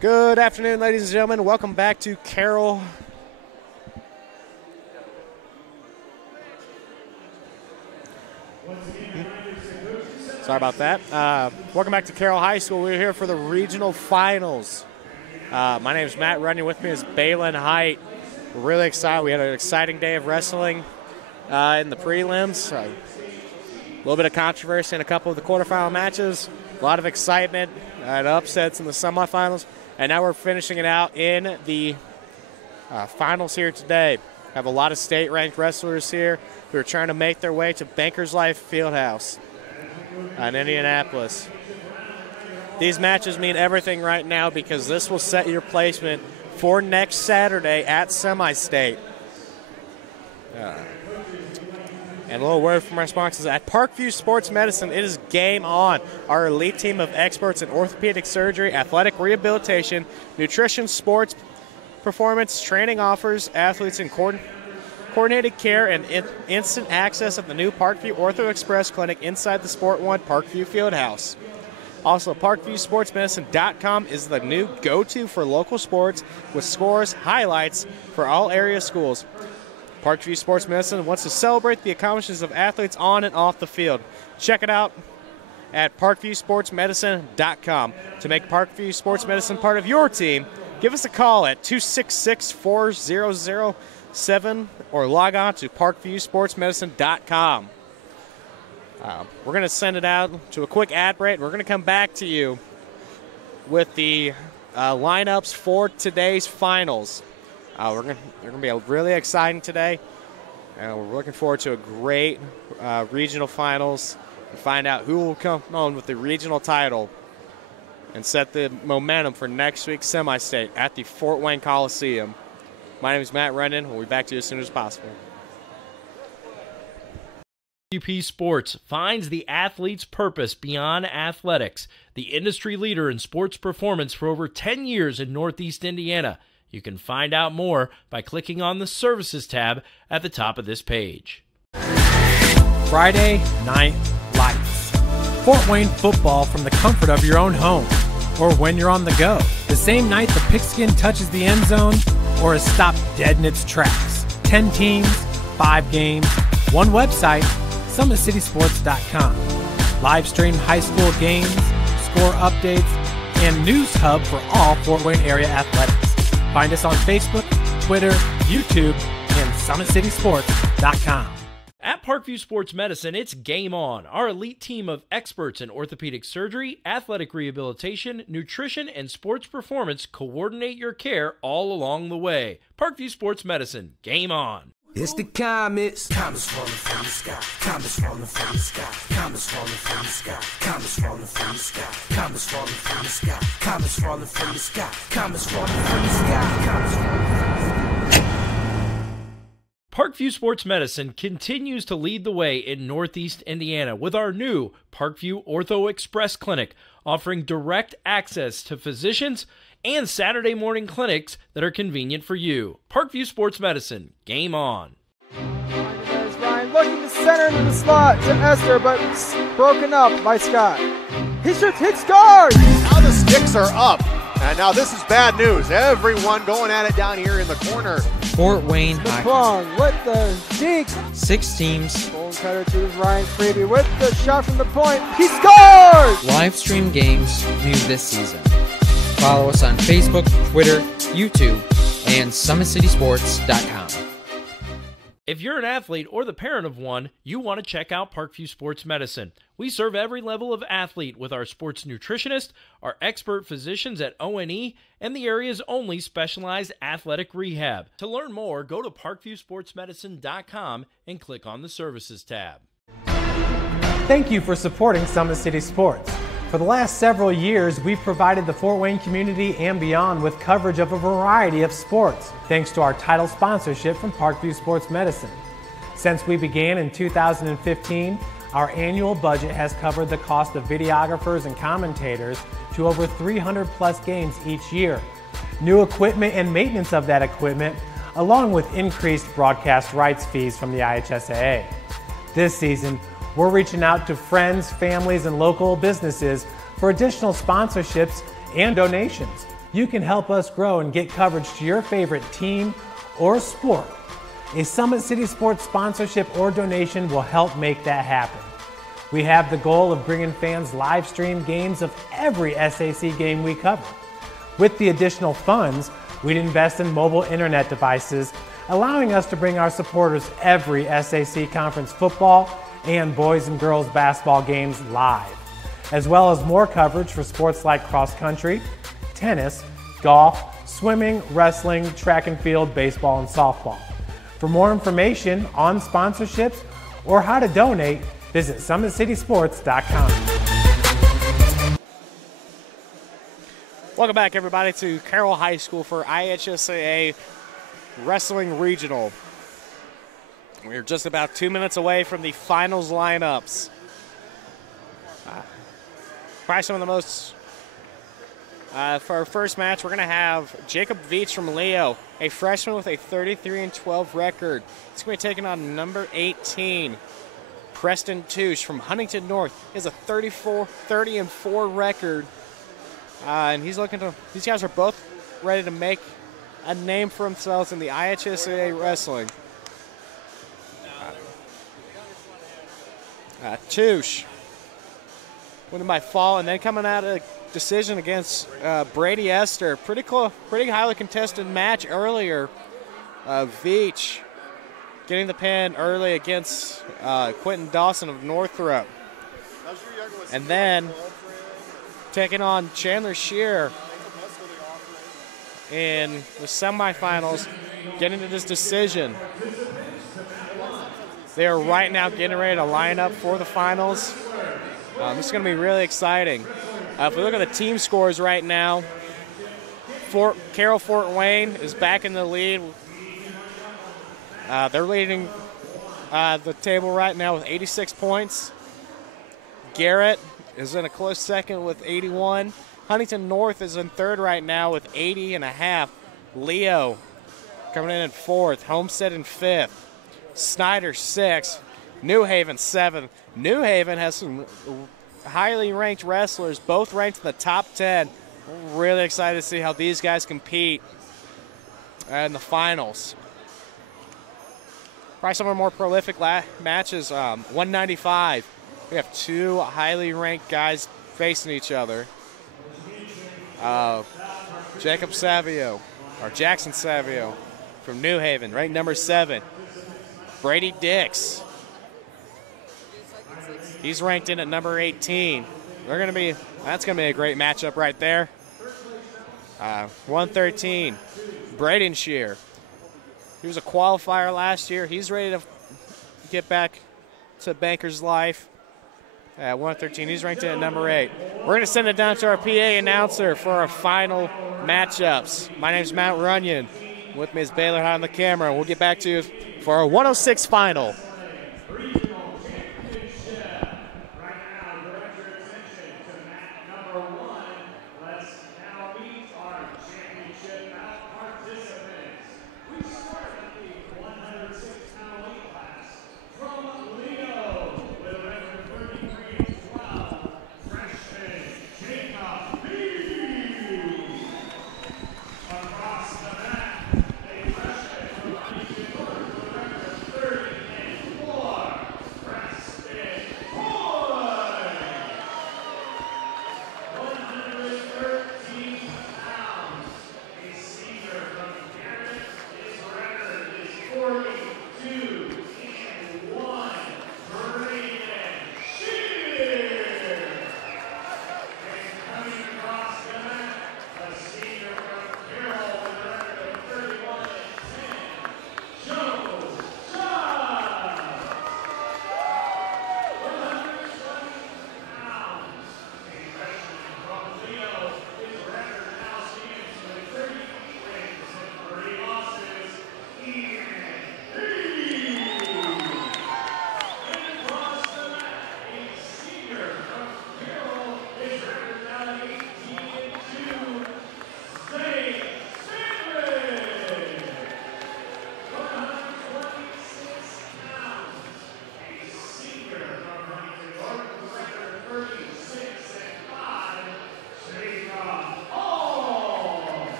Good afternoon, ladies and gentlemen. Welcome back to Carroll. Sorry about that. Welcome back to Carroll High School. We're here for the regional finals. My name is Matt Runyon. With me is Balin Height. We're really excited. We had an exciting day of wrestling in the prelims. A little bit of controversy in a couple of the quarterfinal matches. A lot of excitement and upsets in the semifinals. And now we're finishing it out in the finals here today. Have a lot of state-ranked wrestlers here who are trying to make their way to Bankers Life Fieldhouse in Indianapolis. These matches mean everything right now because this will set your placement for next Saturday at Semi-State. And a little word from our sponsors. At Parkview Sports Medicine, it is game on. Our elite team of experts in orthopedic surgery, athletic rehabilitation, nutrition, sports, performance, training offers athletes in coordinated care and instant access at the new Parkview Ortho Express Clinic inside the Sport One Parkview Fieldhouse. Also, ParkviewSportsMedicine.com is the new go-to for local sports with scores, highlights for all area schools. Parkview Sports Medicine wants to celebrate the accomplishments of athletes on and off the field. Check it out at ParkviewSportsMedicine.com. To make Parkview Sports Medicine part of your team, give us a call at 266-4007 or log on to ParkviewSportsMedicine.com. We're going to send it out to a quick ad break. We're going to come back to you with the lineups for today's finals. They're going to be really exciting today, and we're looking forward to a great regional finals and find out who will come on with the regional title and set the momentum for next week's semi-state at the Fort Wayne Coliseum. My name is Matt Runyon. We'll be back to you as soon as possible. UP Sports finds the athlete's purpose beyond athletics, the industry leader in sports performance for over 10 years in Northeast Indiana. You can find out more by clicking on the Services tab at the top of this page. Friday Night Lights. Fort Wayne football from the comfort of your own home, or when you're on the go. The same night the pigskin touches the end zone, or is stopped dead in its tracks. 10 teams, 5 games, one website, SummitCitySports.com. Live stream high school games, score updates, and news hub for all Fort Wayne area athletics. Find us on Facebook, Twitter, YouTube, and SummitCitySports.com. At Parkview Sports Medicine, it's game on. Our elite team of experts in orthopedic surgery, athletic rehabilitation, nutrition, and sports performance coordinate your care all along the way. Parkview Sports Medicine, game on. It's the comets. Comets falling from the sky. Comets falling from the sky. Comets falling from the sky. Comets falling from the sky. Comets falling from the sky. Comets falling from the sky. Comets falling from the sky. Comets falling from the sky. Parkview Sports Medicine continues to lead the way in Northeast Indiana with our new Parkview Ortho Express Clinic, offering direct access to physicians and Saturday morning clinics that are convenient for you. Parkview Sports Medicine, game on. There's Ryan looking to center into the slot to Esther, but broken up by Scott. He shoots, hit, scores! Now the sticks are up, and now this is bad news. Everyone going at it down here in the corner. Fort Wayne High with the deke. 6 teams. Bone cutter to Ryan Freeby with the shot from the point. He scores! Live stream games new this season. Follow us on Facebook, Twitter, YouTube, and SummitCitySports.com. If you're an athlete or the parent of one, you want to check out Parkview Sports Medicine. We serve every level of athlete with our sports nutritionist, our expert physicians at O&E, and the area's only specialized athletic rehab. To learn more, go to ParkviewSportsMedicine.com and click on the Services tab. Thank you for supporting Summit City Sports. For the last several years, we've provided the Fort Wayne community and beyond with coverage of a variety of sports, thanks to our title sponsorship from Parkview Sports Medicine. Since we began in 2015, our annual budget has covered the cost of videographers and commentators to over 300 plus games each year. New equipment and maintenance of that equipment, along with increased broadcast rights fees from the IHSAA. This season, we're reaching out to friends, families, and local businesses for additional sponsorships and donations. you can help us grow and get coverage to your favorite team or sport. A Summit City Sports sponsorship or donation will help make that happen. We have the goal of bringing fans live stream games of every SAC game we cover. With the additional funds, we'd invest in mobile internet devices, allowing us to bring our supporters every SAC conference football and boys and girls basketball games live, as well as more coverage for sports like cross country, tennis, golf, swimming, wrestling, track and field, baseball, and softball. For more information on sponsorships or how to donate, visit SummitCitySports.com. Welcome back, everybody, to Carroll High School for IHSAA Wrestling Regional. We're just about 2 minutes away from the finals lineups. Probably some of the most... for our first match, we're going to have Jacob Veach from Leo, a freshman with a 33-12 record. He's going to be taking on number 18, Preston Touche from Huntington North. He has a 30-4 record. And he's looking to, these guys are both ready to make a name for themselves in the IHSAA wrestling. Touche winning by fall, and then coming out of a decision against Brady Esther. Pretty highly contested match earlier. Veach getting the pin early against Quentin Dawson of Northrop. And then taking on Chandler Shear in the semifinals, getting to this decision. They are right now getting ready to line up for the finals. This is going to be really exciting. If we look at the team scores right now, Carroll Fort Wayne is back in the lead. They're leading the table right now with 86 points. Garrett is in a close second with 81. Huntington North is in third right now with 80.5. Leo coming in fourth. Homestead in fifth. Snyder sixth. New Haven seventh. New Haven has some highly ranked wrestlers, both ranked in the top 10. We're really excited to see how these guys compete in the finals. Probably some of our more prolific matches. 195. We have two highly ranked guys facing each other. Jackson Savio from New Haven, ranked number 7. Brady Dix. He's ranked in at number 18. That's gonna be a great matchup right there. 113. Braden Shear. He was a qualifier last year. He's ready to get back to Banker's Life. 113. He's ranked in at number 8. We're going to send it down to our PA announcer for our final matchups. My name's Matt Runyon. With me is Baylor High on the camera. We'll get back to you for our 106 final.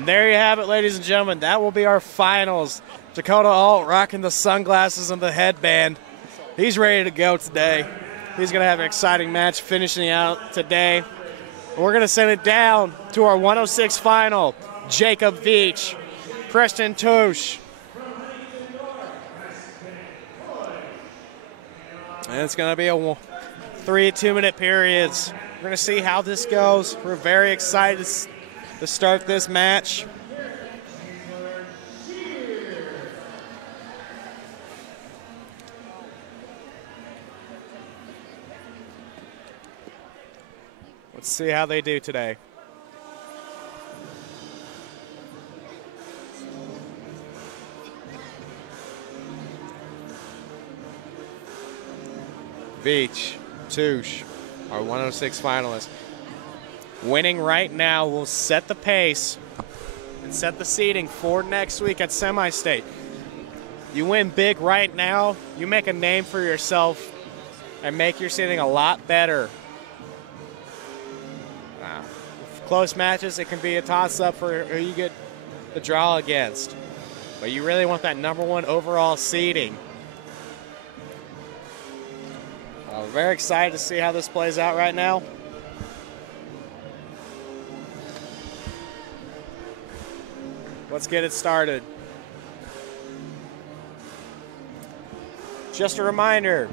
And there you have it, ladies and gentlemen. That will be our finals. Dakota Alt rocking the sunglasses and the headband. He's ready to go today. He's going to have an exciting match finishing out today. We're going to send it down to our 106 final. Jacob Veach, Preston Touche. And it's going to be a 3 2-minute periods. We're going to see how this goes. We're very excited to start this match. Let's see how they do today. Veach, Touche, our 106 finalists. Winning right now will set the pace and set the seeding for next week at semi-state. You win big right now, you make a name for yourself and make your seeding a lot better. Close matches, it can be a toss-up for who you get the draw against. But you really want that #1 overall seeding. We're very excited to see how this plays out right now. Let's get it started. Just a reminder,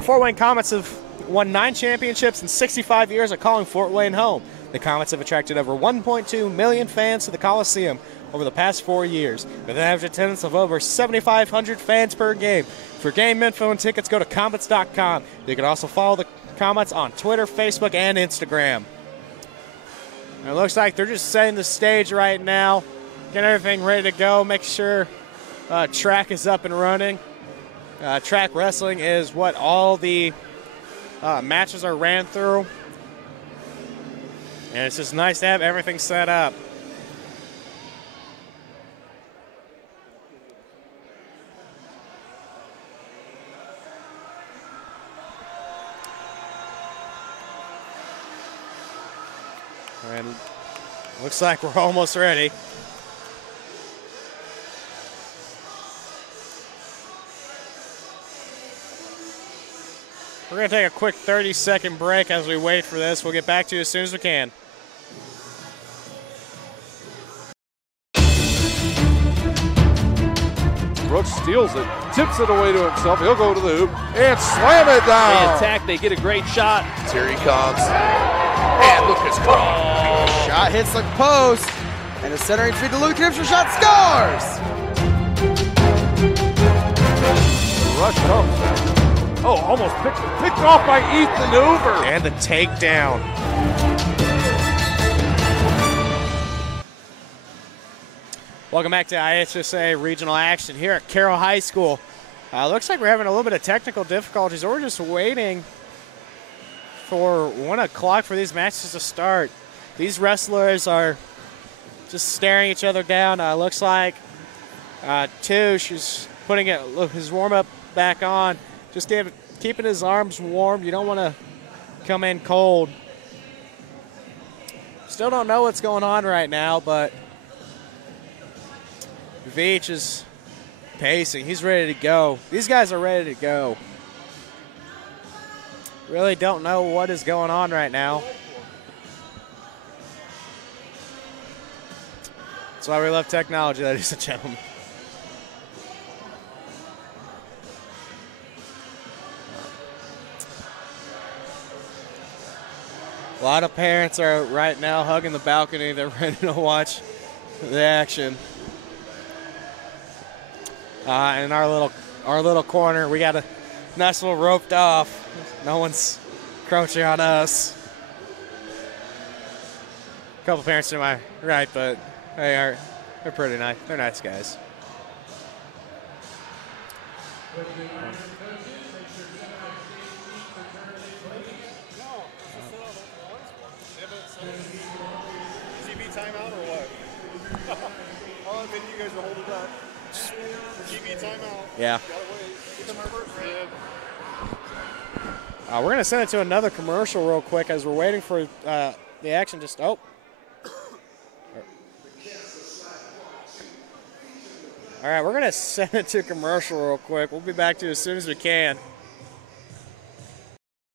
Fort Wayne Comets have won 9 championships in 65 years of calling Fort Wayne home. The Comets have attracted over 1.2 million fans to the Coliseum over the past 4 years, with an average attendance of over 7,500 fans per game. For game info and tickets, go to Comets.com. You can also follow the Comets on Twitter, Facebook, and Instagram. And it looks like they're just setting the stage right now, getting everything ready to go, make sure track is up and running. Track wrestling is what all the matches are ran through. And it's just nice to have everything set up. And looks like we're almost ready. We're going to take a quick 30-second break as we wait for this. We'll get back to you as soon as we can. Brooks steals it, tips it away to himself. He'll go to the hoop and slam it down. They attack, they get a great shot. Here he comes. And Lucas Carroll. Shot hits the post. And the centering feed to Luke Gibson. Shot scores. The rush comes. Oh, almost picked off by Ethan Hoover. And the takedown. Welcome back to IHSAA Regional Action here at Carroll High School. Looks like we're having a little bit of technical difficulties. We're just waiting for 1 o'clock for these matches to start. These wrestlers are just staring each other down. Looks like Touche is putting his warm-up back on, just keeping his arms warm. You don't want to come in cold. Still don't know what's going on right now, but Veach is pacing. He's ready to go. These guys are ready to go. Really don't know what is going on right now. That's why we love technology, ladies and gentlemen. A lot of parents are right now hugging the balcony. They're ready to watch the action. In our little corner, we got a nice little roped off. No one's crouching on us. A couple parents to my right, but they're pretty nice. They're nice guys. TV timeout or what? How long did you guys hold it up? TV timeout. Yeah. We're going to send it to another commercial real quick as we're waiting for the action. All right, we're going to send it to commercial real quick. We'll be back to you as soon as we can.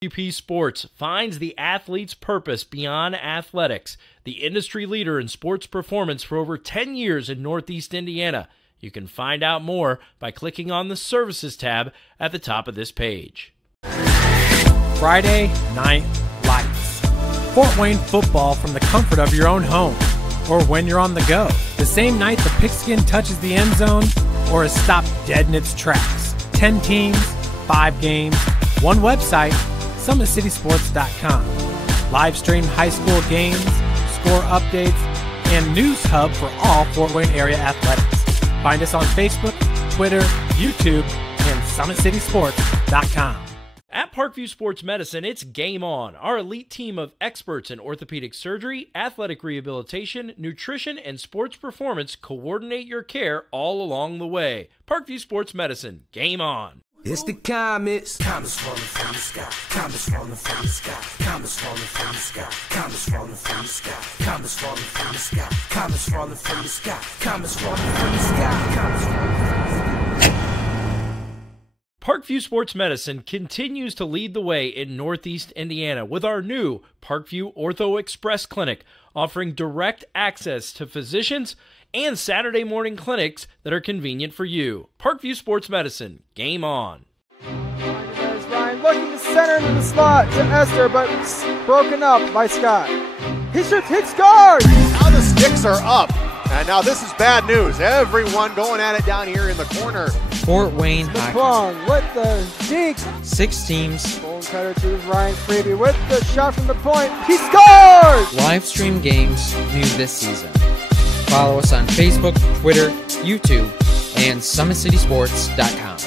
UP Sports finds the athlete's purpose beyond athletics, the industry leader in sports performance for over 10 years in Northeast Indiana. You can find out more by clicking on the Services tab at the top of this page. Friday Night Lights. Fort Wayne football from the comfort of your own home, or when you're on the go. The same night the pigskin touches the end zone, or is stopped dead in its tracks. 10 teams, 5 games, one website, SummitCitySports.com. Live stream high school games, score updates, and news hub for all Fort Wayne area athletics. Find us on Facebook, Twitter, YouTube, and SummitCitySports.com. At Parkview Sports Medicine, it's game on. Our elite team of experts in orthopedic surgery, athletic rehabilitation, nutrition, and sports performance coordinate your care all along the way. Parkview Sports Medicine, game on. It's the comets. Comets falling from the sky. Comets falling from the sky. Comets falling from the sky. Comets falling from the sky. Comets falling from the sky. Comets falling from the sky. Comets falling from the sky. Comets falling from the sky. Parkview Sports Medicine continues to lead the way in Northeast Indiana with our new Parkview Ortho Express Clinic, offering direct access to physicians and Saturday morning clinics that are convenient for you. Parkview Sports Medicine, game on. There's Ryan looking to center into the slot to Esther, but broken up by Scott. He shoots, hits, scores! Now the sticks are up. And now this is bad news. Everyone going at it down here in the corner. Fort Wayne Hockey. McClung with the dink. 6 teams. Bone cutter to Ryan Freeby with the shot from the point. He scores! Live stream games new this season. Follow us on Facebook, Twitter, YouTube, and SummitCitySports.com.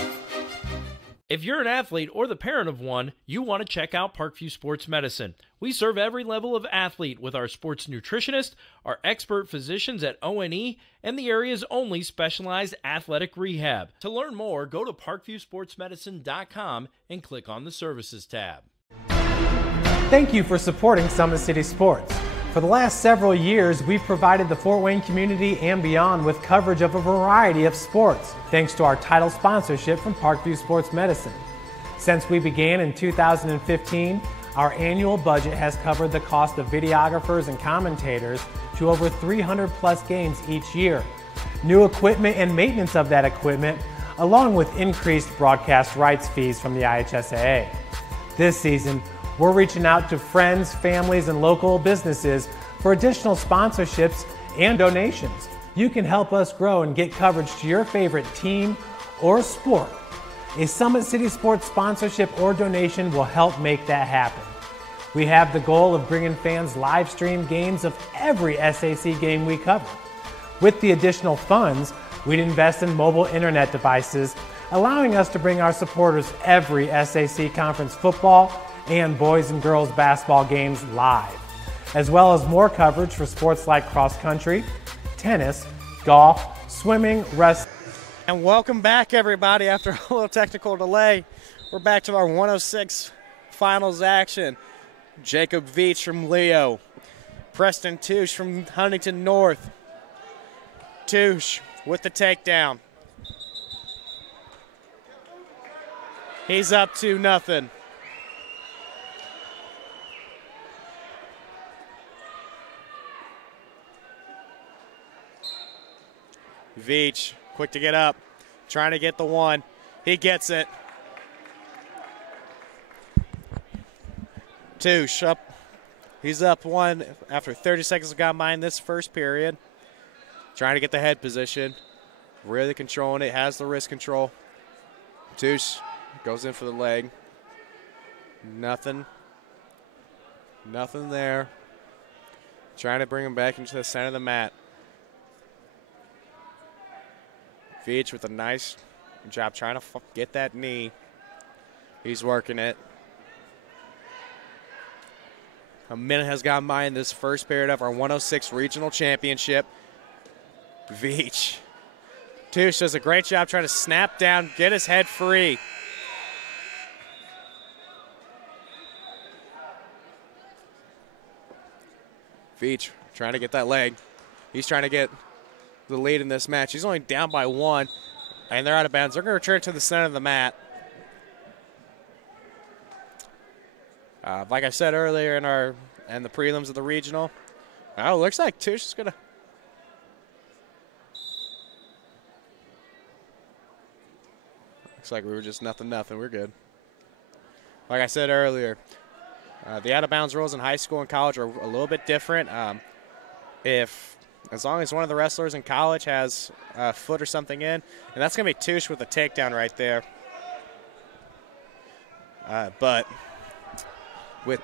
If you're an athlete or the parent of one, you want to check out Parkview Sports Medicine. We serve every level of athlete with our sports nutritionist, our expert physicians at O&E, and the area's only specialized athletic rehab. To learn more, go to parkviewsportsmedicine.com and click on the Services tab. Thank you for supporting Summit City Sports. For the last several years, we've provided the Fort Wayne community and beyond with coverage of a variety of sports, thanks to our title sponsorship from Parkview Sports Medicine. Since we began in 2015, our annual budget has covered the cost of videographers and commentators to over 300 plus games each year. New equipment and maintenance of that equipment, along with increased broadcast rights fees from the IHSAA. This season, we're reaching out to friends, families, and local businesses for additional sponsorships and donations. You can help us grow and get coverage to your favorite team or sport. A Summit City Sports sponsorship or donation will help make that happen. We have the goal of bringing fans live stream games of every SAC game we cover. With the additional funds, we'd invest in mobile internet devices, allowing us to bring our supporters every SAC conference football and boys and girls basketball games live, as well as more coverage for sports like cross country, tennis, golf, swimming, wrestling. And welcome back, everybody. After a little technical delay, we're back to our 106 finals action. Jacob Veach from Leo, Preston Touche from Huntington North. Touche with the takedown. He's up 2-0. Veach, quick to get up, trying to get the one. He gets it. Touche up. He's up 1 after 30 seconds have gone by in this first period. Trying to get the head position. Really controlling it, has the wrist control. Touche goes in for the leg. Nothing. Nothing there. Trying to bring him back into the center of the mat. Veach with a nice job trying to get that knee. He's working it. A minute has gone by in this first period of our 106 regional championship. Veach. Touche does a great job trying to snap down, get his head free. Veach trying to get that leg. He's trying to get the lead in this match. He's only down by 1, and they're out of bounds. They're going to return to the center of the mat. Like I said earlier in the prelims of the regional, looks like Tush is going to. Looks like we were just nothing. We're good. Like I said earlier, the out-of-bounds rules in high school and college are a little bit different. As long as one of the wrestlers in college has a foot or something in, and that's going to be Tush with a takedown right there. But with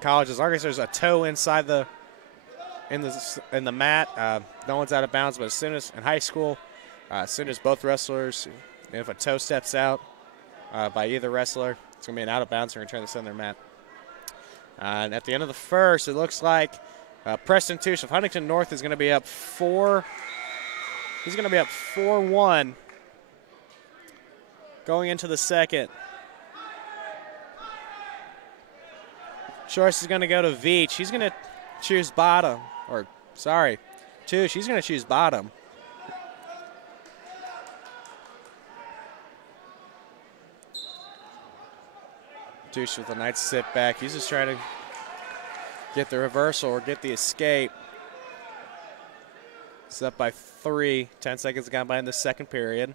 college, as long as there's a toe inside in the mat, no one's out of bounds. But as soon as in high school, as soon as both wrestlers, if a toe steps out by either wrestler, it's going to be an out of bounds and return to the center mat. And at the end of the first, it looks like Preston Tush of Huntington North is going to be up 4. He's going to be up 4-1 going into the second. Choice is going to go to Veach. He's going to choose bottom. Tush. He's going to choose bottom. Tush with a nice sit back. He's just trying to get the reversal or get the escape. It's up by 3. 10 seconds gone by in the second period.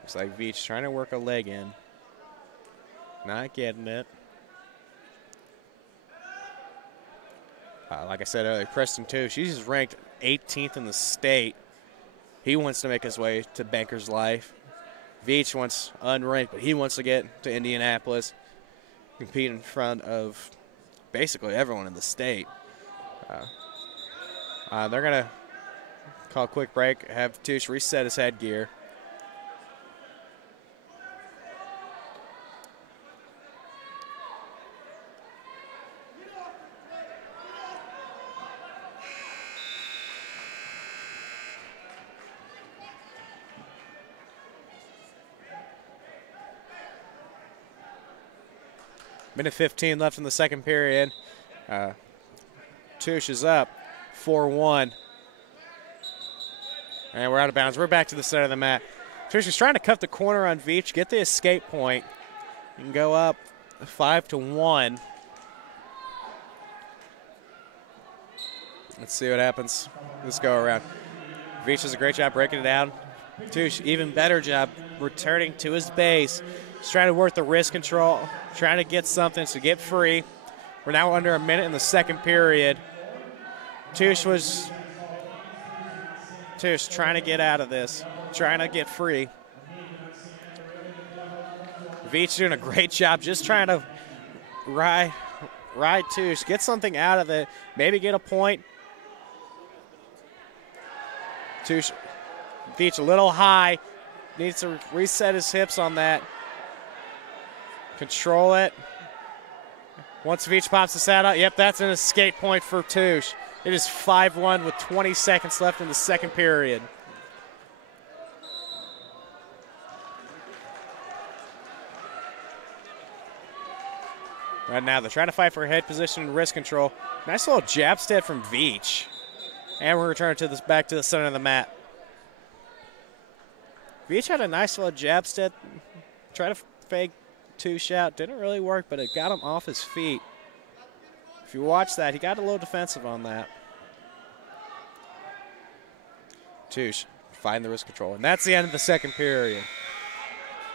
Looks like Veach trying to work a leg in. Not getting it. Like I said earlier, Preston Tush, he's ranked 18th in the state. He wants to make his way to Banker's Life. Veach wants unranked, but he wants to get to Indianapolis, compete in front of basically everyone in the state. They're going to call a quick break, have Tush reset his headgear. Minute 15 left in the second period. Tush is up 4-1. And we're out of bounds. We're back to the center of the mat. Tush is trying to cut the corner on Veach, get the escape point, and go up 5-1. Let's see what happens this go around. Veach does a great job breaking it down. Tush, even better job returning to his base. He's trying to work the wrist control, trying to get something to get free. We're now under a minute in the second period. Tush trying to get out of this, trying to get free. Veach doing a great job just trying to ride Tush, get something out of it, maybe get a point. Veach a little high, needs to reset his hips on that. Control it. Once Veach pops this out, yep, that's an escape point for Tush. It is 5-1 with 20 seconds left in the second period. Right now, they're trying to fight for head position and wrist control. Nice little jab step from Veach. And we're returning to this back to the center of the mat. Veach had a nice little jab step. Try to fake Tush out. Didn't really work, but it got him off his feet. If you watch that, he got a little defensive on that. Tush fighting the wrist control. And that's the end of the second period.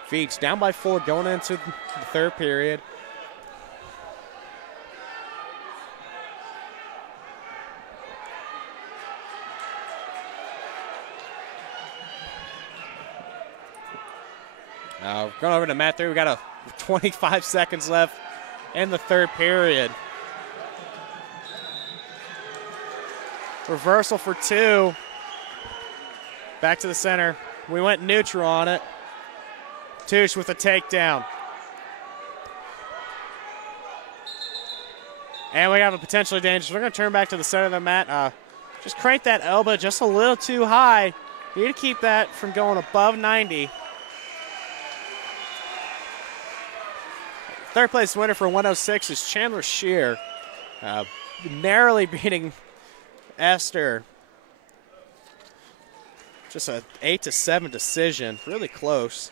Veach down by 4 going into the third period. Now, going over to mat 3, we got 25 seconds left in the third period. Reversal for 2. Back to the center. We went neutral on it. Tush with a takedown. And we have a potentially dangerous. We're going to turn back to the center of the mat. Just crank that elbow just a little too high. You need to keep that from going above 90. third place winner for 106 is Chandler Shear, narrowly beating Esther. Just an 8-7 decision, really close.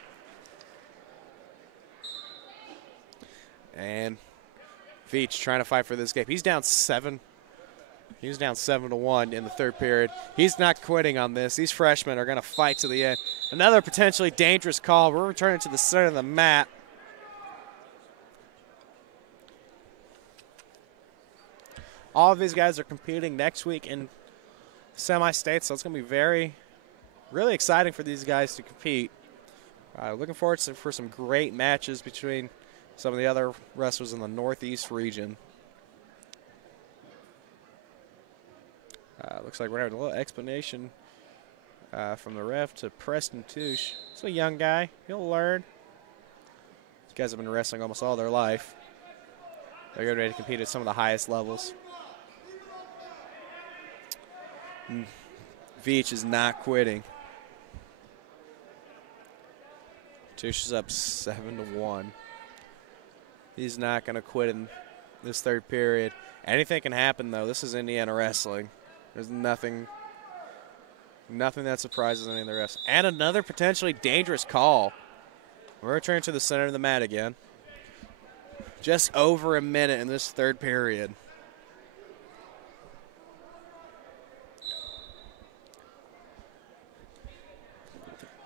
And Veach trying to fight for this game. He's down 7. He was down 7-1 in the third period. He's not quitting on this. These freshmen are going to fight to the end. Another potentially dangerous call. We're returning to the center of the mat. All of these guys are competing next week in semi-state, so it's going to be really exciting for these guys to compete. Looking forward for some great matches between some of the other wrestlers in the Northeast region. Looks like we're having a little explanation from the ref to Preston Touche. He's a young guy. He'll learn. These guys have been wrestling almost all their life. They're getting ready to compete at some of the highest levels. Veach is not quitting. Touche is up 7-1. He's not going to quit in this third period. Anything can happen, though. This is Indiana wrestling. There's nothing that surprises any of the refs. And another potentially dangerous call. We're returning to the center of the mat again. Just over a minute in this third period.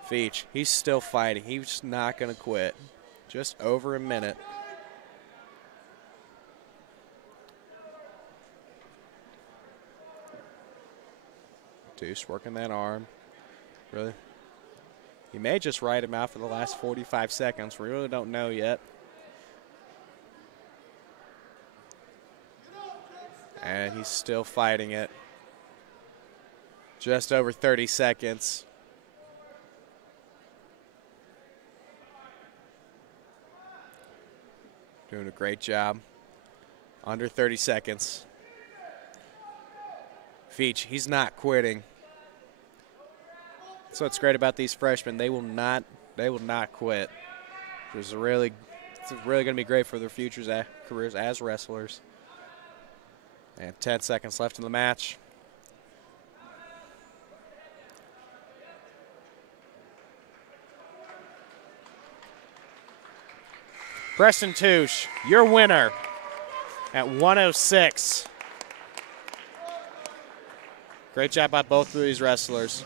Veach, he's still fighting. He's not going to quit. Just over a minute. Touche working that arm. Really? He may just ride him out for the last 45 seconds. We really don't know yet. And he's still fighting it. Just over 30 seconds. Doing a great job. Under 30 seconds. Veach, he's not quitting. That's what's great about these freshmen. They will not quit. It's really going to be great for their futures, careers as wrestlers. And 10 seconds left in the match. Preston Touche, your winner at 106. Great job by both of these wrestlers.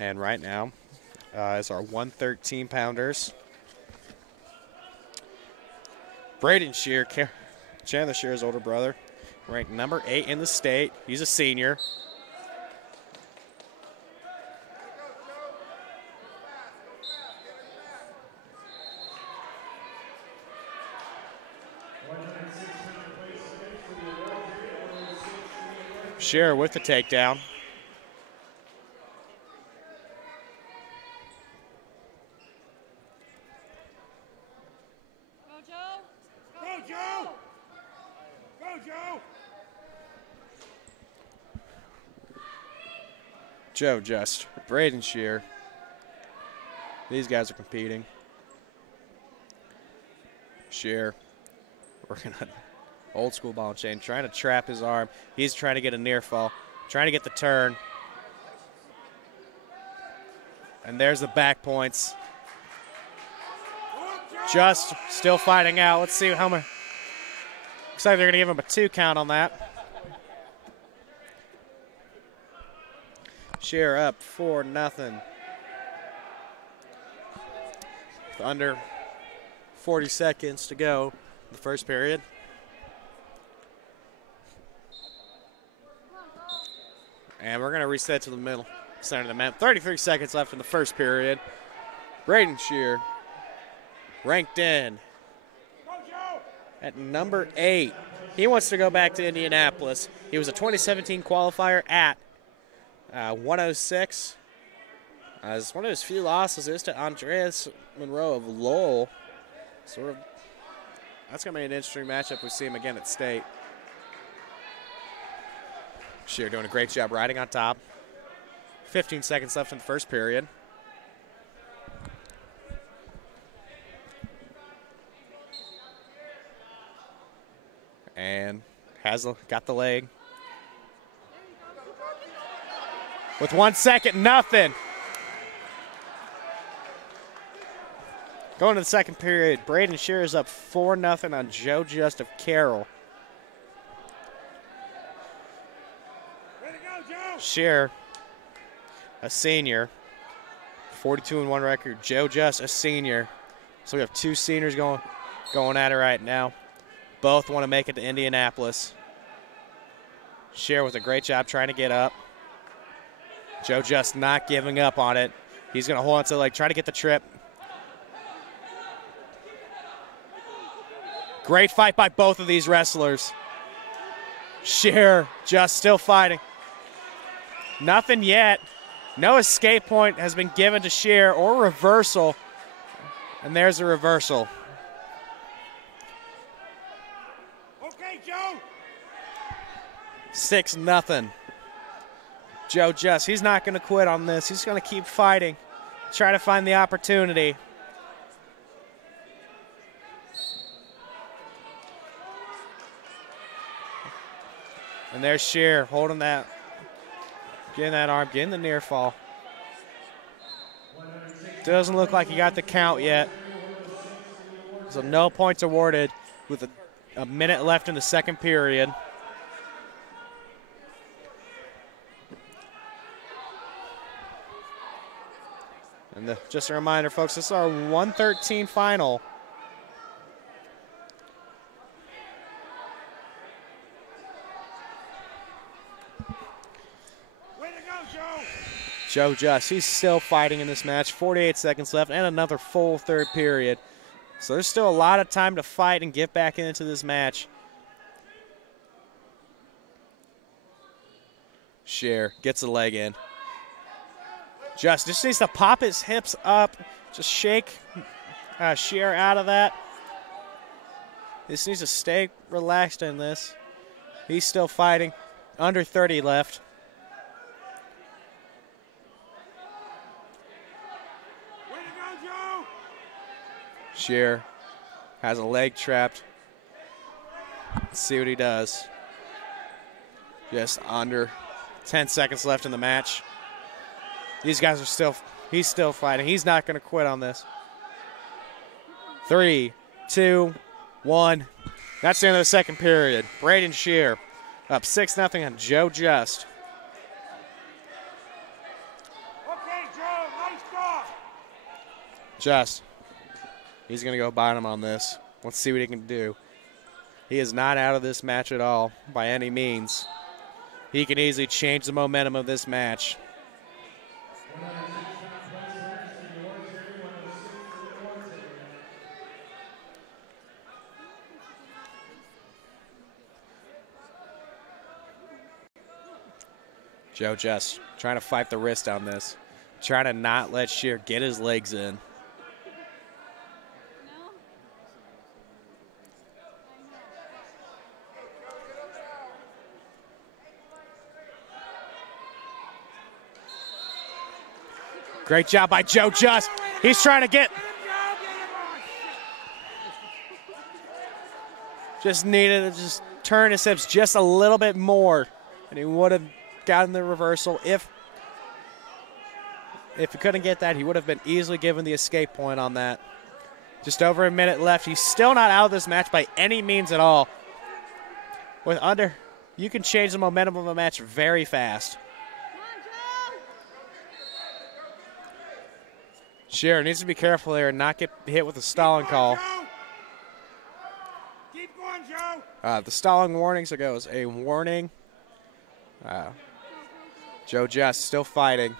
And right now is our 113-pounders. Braden Shear, Chandler Shear's older brother, ranked number 8 in the state. He's a senior. Shear with the takedown. Joe Just, Braden Shear. These guys are competing. Shear working on old school ball and chain, trying to trap his arm. He's trying to get a near fall, trying to get the turn. And there's the back points. Just still fighting out. Let's see how much. Looks like they're going to give him a 2 count on that. Shear up 4-0. with under 40 seconds to go in the first period. And we're going to reset to the middle center of the map. 33 seconds left in the first period. Braden Shear ranked in at number 8. He wants to go back to Indianapolis. He was a 2017 qualifier at 106. As one of his few losses is to Andreas Monroe of Lowell. That's going to be an interesting matchup if we see him again at state. Shear doing a great job riding on top. 15 seconds left in the first period. And got the leg. With 1 second, nothing. Going to the second period, Braden Shear is up 4-0 on Joe Just of Carroll. Shear, a senior, 42-1 record. Joe Just, a senior. So we have two seniors going at it right now. Both want to make it to Indianapolis. Shear with a great job trying to get up. Joe Just not giving up on it. He's going to hold on to the leg, try to get the trip. Great fight by both of these wrestlers. Shear just still fighting. Nothing yet. No escape point has been given to Shear or reversal. And there's a reversal. Okay, Joe. 6-0. Joe Just, he's not going to quit on this. He's going to keep fighting. Try to find the opportunity. And there's Shear holding that. Getting that arm, getting the near fall. Doesn't look like he got the count yet. So no points awarded with a minute left in the second period. And just a reminder, folks, this is our 113 final. Joe Just, he's still fighting in this match. 48 seconds left and another full third period. So there's still a lot of time to fight and get back into this match. Shear gets the leg in. Just needs to pop his hips up. Just shake Shear out of that. This needs to stay relaxed in this. He's still fighting. Under 30 left. Shear has a leg trapped. Let's see what he does. Just under 10 seconds left in the match. These guys are he's still fighting. He's not going to quit on this. 3, 2, 1. That's the end of the second period. Braden Shear up 6-0 on Joe Just. Okay, Joe, nice job. Just. He's going to go bottom on this. Let's see what he can do. He is not out of this match at all by any means. He can easily change the momentum of this match. Joe Just trying to fight the wrist on this. Trying to not let Shear get his legs in. Great job by Joe Just. He's trying to get. Just needed to just turn his hips just a little bit more. And he would have gotten the reversal. If he couldn't get that, he would have been easily given the escape point on that. Just over a minute left. He's still not out of this match by any means at all. You can change the momentum of a match very fast. Shearer needs to be careful there and not get hit with a stalling call. Keep going, Joe. The stalling warning, so goes a warning. Joe Just still fighting.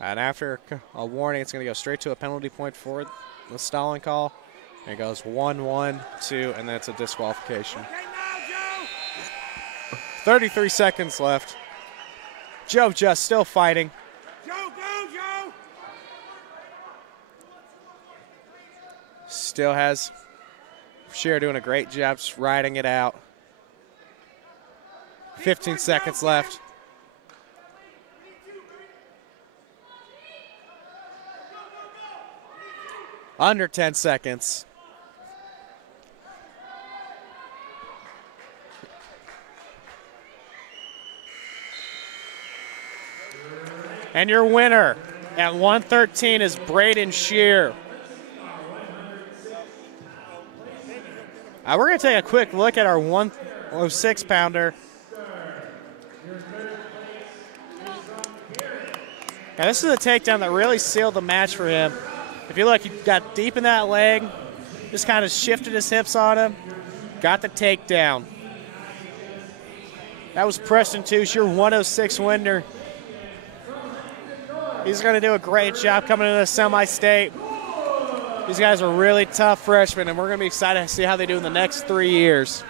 And after a warning, it's going to go straight to a penalty point for the stalling call. And it goes 1-1, 2, and then it's a disqualification. 33 seconds left. Joe Just still fighting. Joe, go, Joe. Still has Shearer doing a great job just riding it out. 15 seconds left. Under 10 seconds. And your winner at 113 is Braden Shear. We're going to take a quick look at our 106-pounder. Now, this is a takedown that really sealed the match for him. If you look, he got deep in that leg, just kind of shifted his hips on him, got the takedown. That was Preston Touche, your 106 winner. He's going to do a great job coming into the semi-state. These guys are really tough freshmen, and we're going to be excited to see how they do in the next 3 years.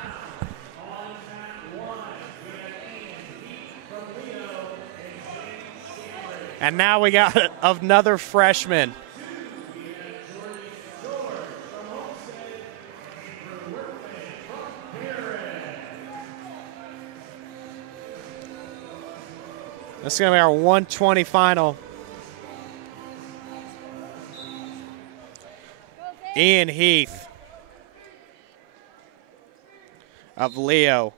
And now we got another freshman. This is going to be our 120 final. Ian Heath of Leo.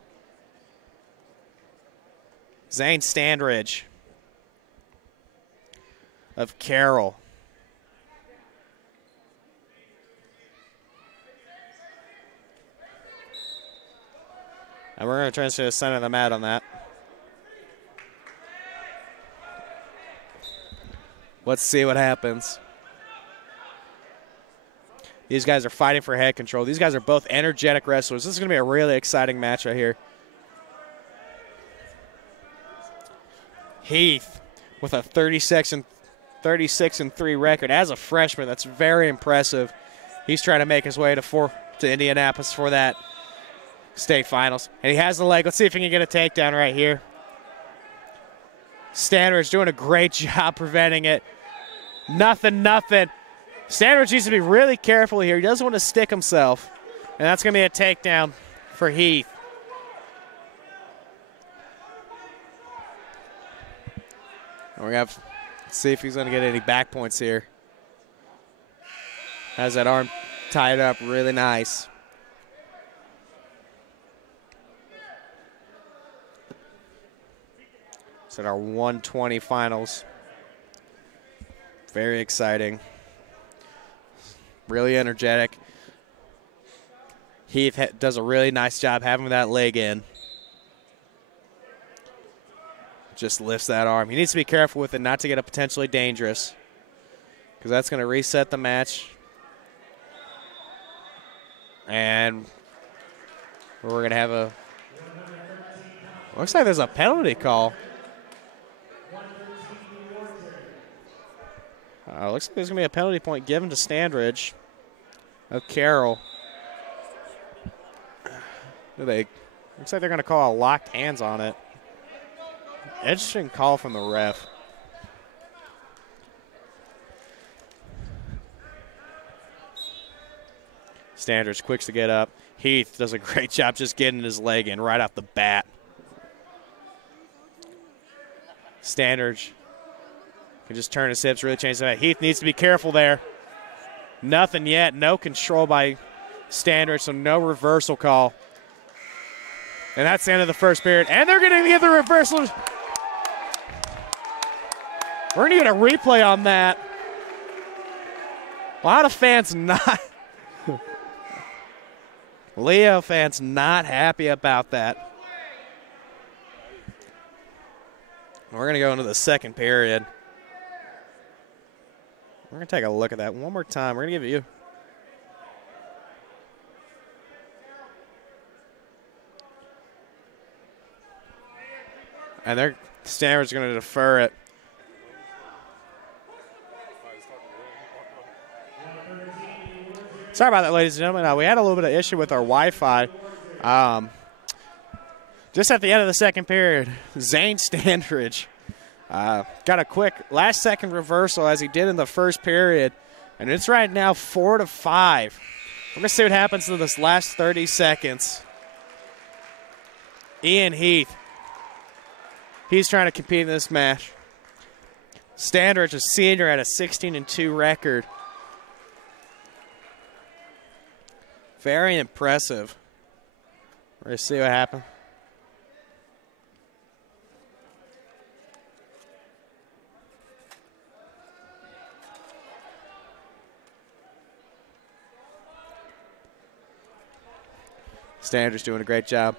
Zane Standridge of Carroll. And we're going to transfer the center of the mat on that. Let's see what happens. These guys are fighting for head control. These guys are both energetic wrestlers. This is going to be a really exciting match right here. Heath with a 36-3 record as a freshman. That's very impressive. He's trying to make his way to Indianapolis for that state finals. And he has the leg. Let's see if he can get a takedown right here. Standridge doing a great job preventing it. Nothing. Standridge needs to be really careful here. He doesn't want to stick himself. And that's going to be a takedown for Heath. We're going to see if he's going to get any back points here. Has that arm tied up really nice. It's at our 120 finals. Very exciting. Really energetic. Heath does a really nice job having that leg in. Just lifts that arm. He needs to be careful with it not to get it potentially dangerous, because that's going to reset the match. And we're going to have a, looks like there's a penalty call. Looks like there's going to be a penalty point given to Standridge of Carroll. Looks like they're going to call a locked hands on it. Interesting call from the ref. Standridge quick to get up. Heath does a great job just getting his leg in right off the bat. Standridge can just turn his hips, really change that. Heath needs to be careful there. Nothing yet. No control by Standridge, so no reversal call. And that's the end of the first period. And they're going to get the reversal. We're going to get a replay on that. A lot of fans not. Leo fans not happy about that. We're going to go into the second period. We're going to take a look at that one more time. We're going to give it you. And their Standard's going to defer it. Sorry about that, ladies and gentlemen. We had a little bit of issue with our Wi-Fi. Just at the end of the second period, Zane Standridge got a quick last-second reversal as he did in the first period, and it's right now 4-5. We're going to see what happens in this last 30 seconds. Ian Heath. He's trying to compete in this match. Standridge, a senior, at a 16-2 record. Very impressive. We're going to see what happens. Standridge doing a great job.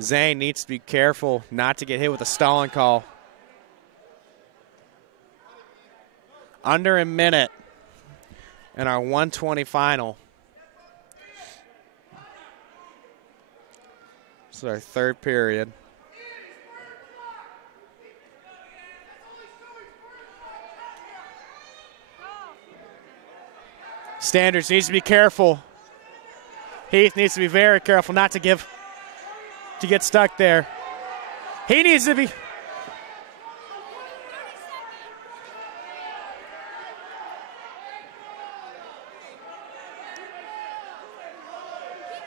Zane needs to be careful not to get hit with a stalling call. Under a minute in our 120 final. This is our third period. Standards needs to be careful. Heath needs to be very careful not to get stuck there. He needs to be.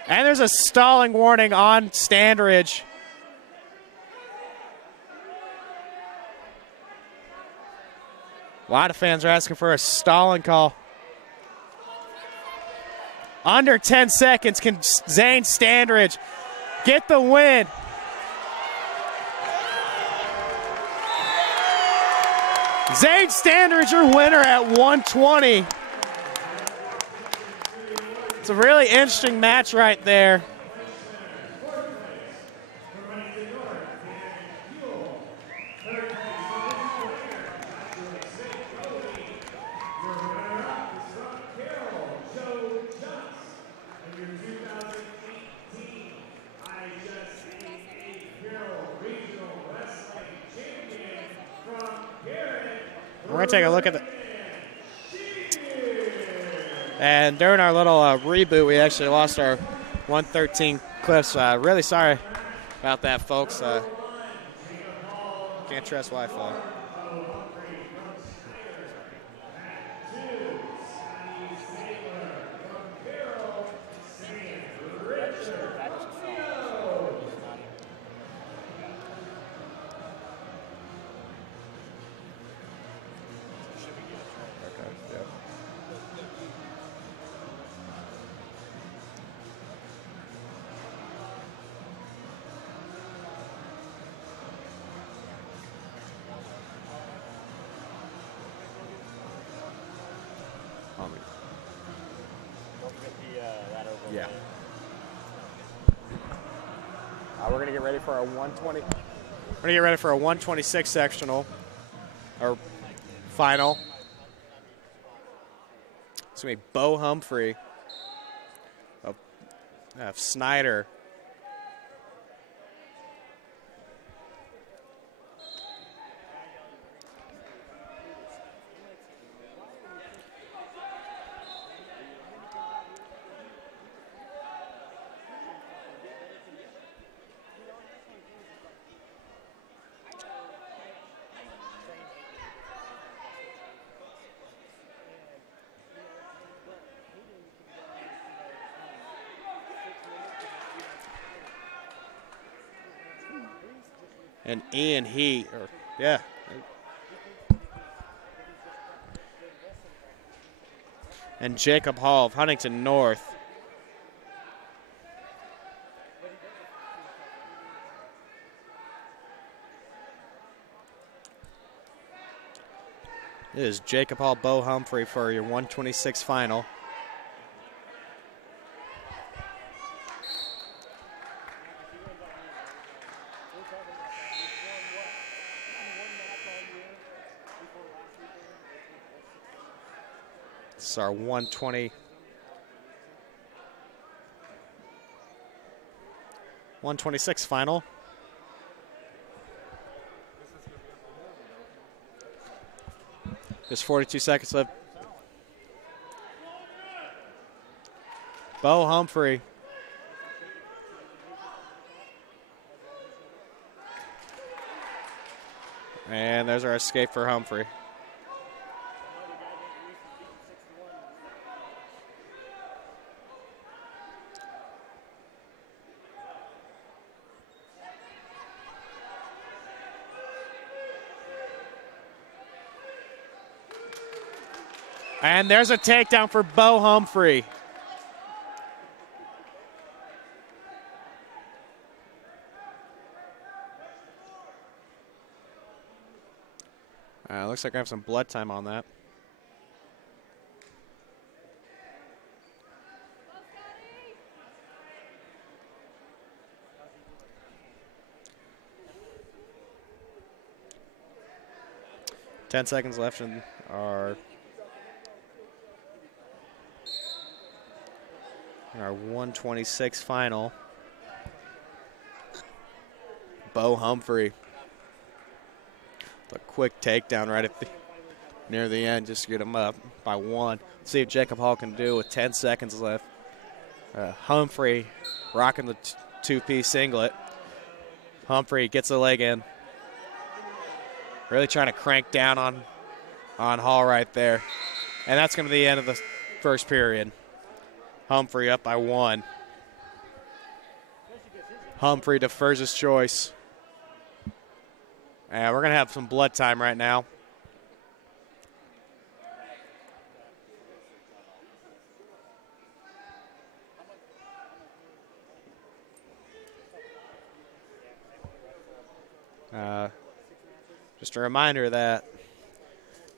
And there's a stalling warning on Standridge. A lot of fans are asking for a stalling call. Under 10 seconds, can Zane Standridge get the win? Zane Standridge, your winner at 120. It's a really interesting match right there. We're going to take a look at the. And during our little reboot, we actually lost our 113 clips. Really sorry about that, folks. Can't trust Wi-Fi. Yeah. We're going to get ready for our 120. We're going to get ready for a 126 sectional, or final. It's going to be Bo Humphrey of Snyder. And Ian Heath, and Jacob Hall of Huntington North. It is Jacob Hall, Bo Humphrey for your 126 final. This is our 120. 126 final. There's 42 seconds left. Bo Humphrey. And there's our escape for Humphrey. And there's a takedown for Bo Humphrey. Looks like I have some blood time on that. Ten seconds left in our 126 final. Bo Humphrey. A quick takedown right at near the end just to get him up by one. Let's see if Jacob Hall can do with 10 seconds left. Humphrey rocking the two-piece singlet. Humphrey gets a leg in. Really trying to crank down on Hall right there. And that's going to be the end of the first period. Humphrey up by one. Humphrey defers his choice. And we're going to have some blood time right now. Just a reminder that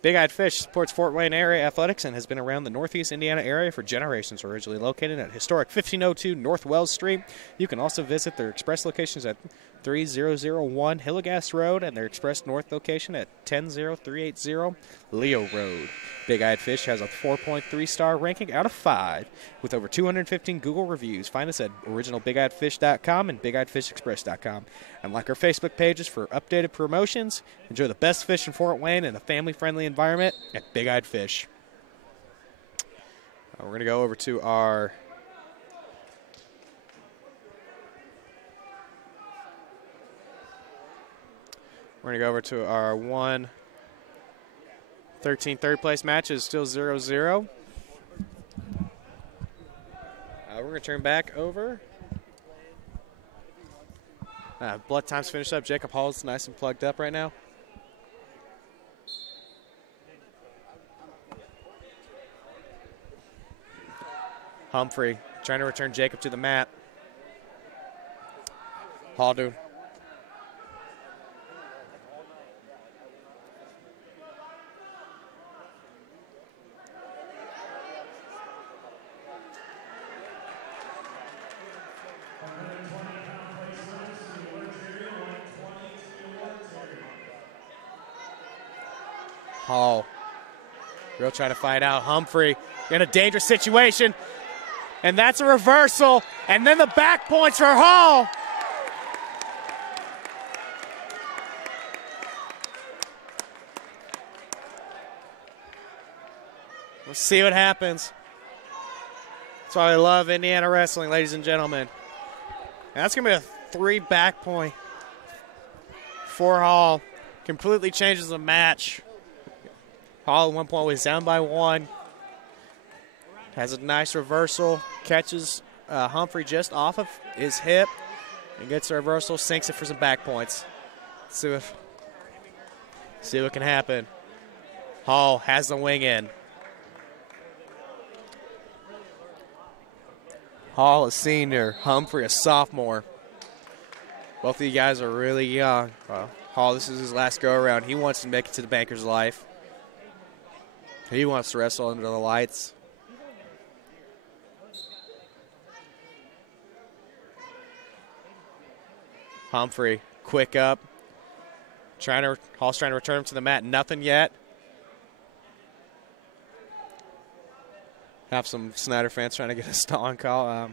Big Eyed Fish supports Fort Wayne area athletics and has been around the Northeast Indiana area for generations. Originally located at historic 1502 North Wells Street. You can also visit their express locations at 3001 Hillegas Road and their express north location at 10380 Leo Road. Big Eyed Fish has a 4.3-star ranking out of 5 with over 215 Google reviews. Find us at originalbigeyedfish.com and bigeyedfishexpress.com. And like our Facebook pages for updated promotions. Enjoy the best fish in Fort Wayne in a family-friendly environment at Big Eyed Fish. We're going to go over to our We're going to go over to our 1-13 third place match. Is still 0-0. We're going to turn back over. Blood time's finished up. Jacob Hall's nice and plugged up right now. Humphrey trying to return Jacob to the mat. Hall doing. Hall. Real trying to fight out. Humphrey in a dangerous situation. And that's a reversal. And then the back points for Hall. Let's see what happens. That's why I love Indiana wrestling, ladies and gentlemen. And that's going to be a 3 back point for Hall. Completely changes the match. Hall at one point was down by 1. Has a nice reversal. Catches Humphrey just off of his hip. And gets a reversal. Sinks it for some back points. See what can happen. Hall has the wing in. Hall a senior. Humphrey a sophomore. Both of you guys are really young. Hall, this is his last go-around. He wants to make it to the banker's life. He wants to wrestle under the lights. Humphrey, quick up. Hall's trying to return him to the mat. Nothing yet. Have some Snyder fans trying to get a stalling call.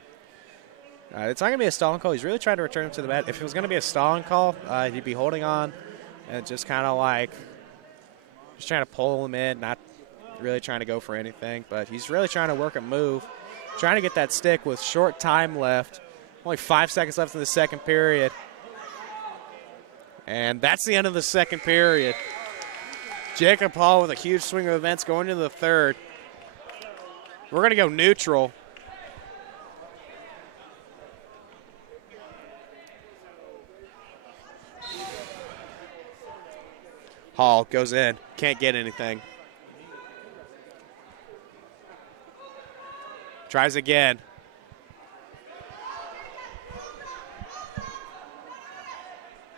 It's not going to be a stalling call. He's really trying to return him to the mat. If it was going to be a stalling call, he'd be holding on and just kind of like just trying to pull him in, not really trying to go for anything. But he's really trying to work a move, trying to get that stick with short time left. Only 5 seconds left in the second period. And that's the end of the second period. Jacob Hall with a huge swing of events going into the third. We're going to go neutral. Hall goes in. Can't get anything. Tries again.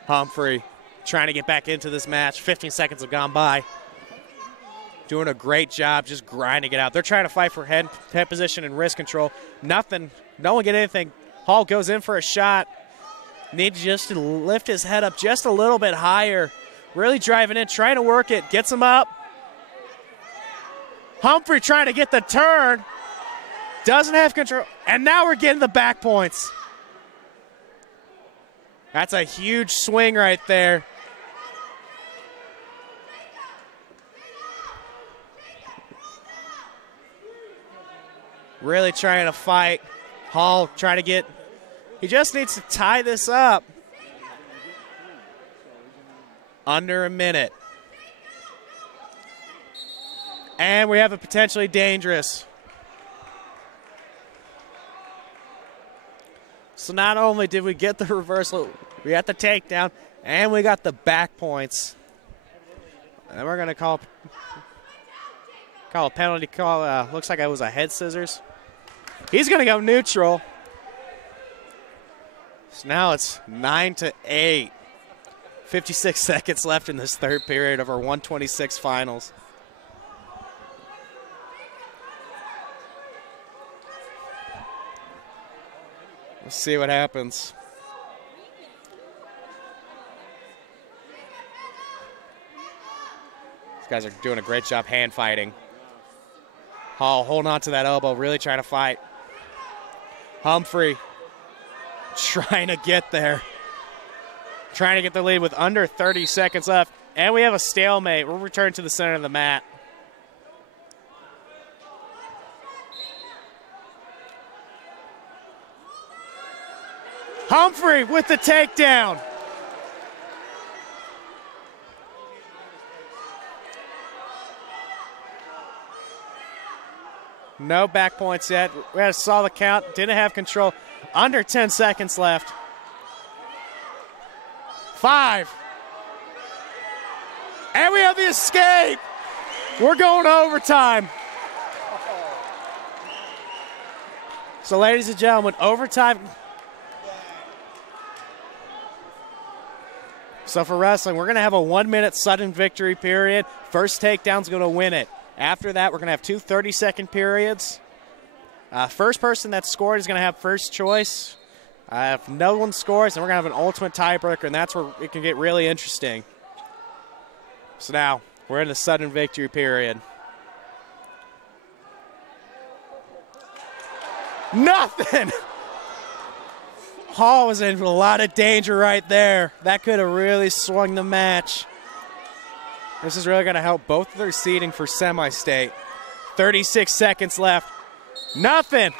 Humphrey trying to get back into this match. 15 seconds have gone by. Doing a great job just grinding it out. They're trying to fight for head position and wrist control. Nothing. No one get anything. Hall goes in for a shot. Needs just to lift his head up just a little bit higher. Really driving in, trying to work it. Gets him up. Humphrey trying to get the turn. Doesn't have control. And now we're getting the back points. That's a huge swing right there. Really trying to fight. Hall trying to get, he just needs to tie this up. Under a minute. And we have a potentially dangerous. So not only did we get the reversal, we got the takedown, and we got the back points. And we're going to call a penalty call. Looks like it was a head scissors. He's going to go neutral. So now it's 9-8. 56 seconds left in this third period of our 126 finals. Let's see what happens. These guys are doing a great job hand fighting. Hall holding on to that elbow, really trying to fight. Humphrey trying to get there. Trying to get the lead with under 30 seconds left. And we have a stalemate. We'll return to the center of the mat. Humphrey with the takedown. No back points yet. We had a solid count. Didn't have control. Under 10 seconds left. 5. And we have the escape. We're going to overtime. So, ladies and gentlemen, overtime. So for wrestling, we're going to have a 1-minute sudden victory period. First takedown's going to win it. After that, we're going to have 2 30-second periods. First person that scored is going to have first choice. If no one scores, then we're going to have an ultimate tiebreaker, and that's where it can get really interesting. So now, we're in the sudden victory period. Nothing! Hall was in a lot of danger right there. That could have really swung the match. This is really going to help both of their seeding for semi-state. 36 seconds left. Nothing!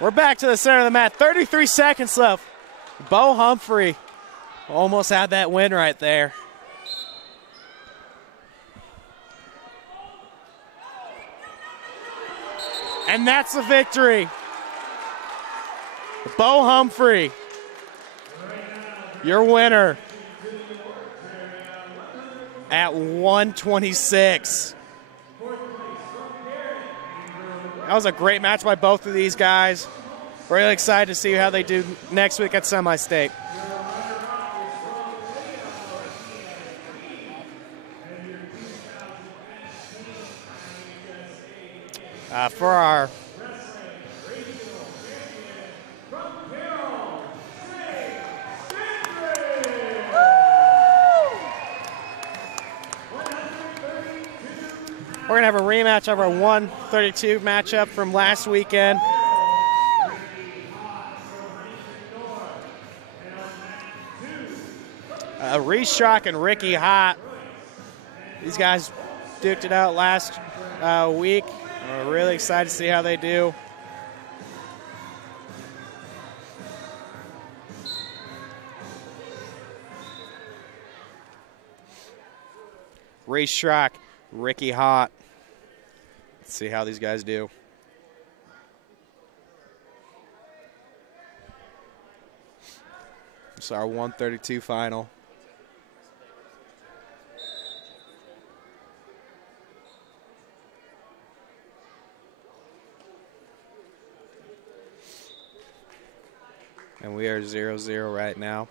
We're back to the center of the mat. 33 seconds left. Bo Humphrey almost had that win right there. And that's the victory. Bo Humphrey, your winner at 126. That was a great match by both of these guys. Really excited to see how they do next week at semi-state. For our We're going to have a rematch of our 132 matchup from last weekend. Reese Schrock and Ricky Hott. These guys duked it out last week. We're really excited to see how they do. Reese Schrock, Ricky Hott. Let's see how these guys do. It's our 132 final. And we are 0-0 right now.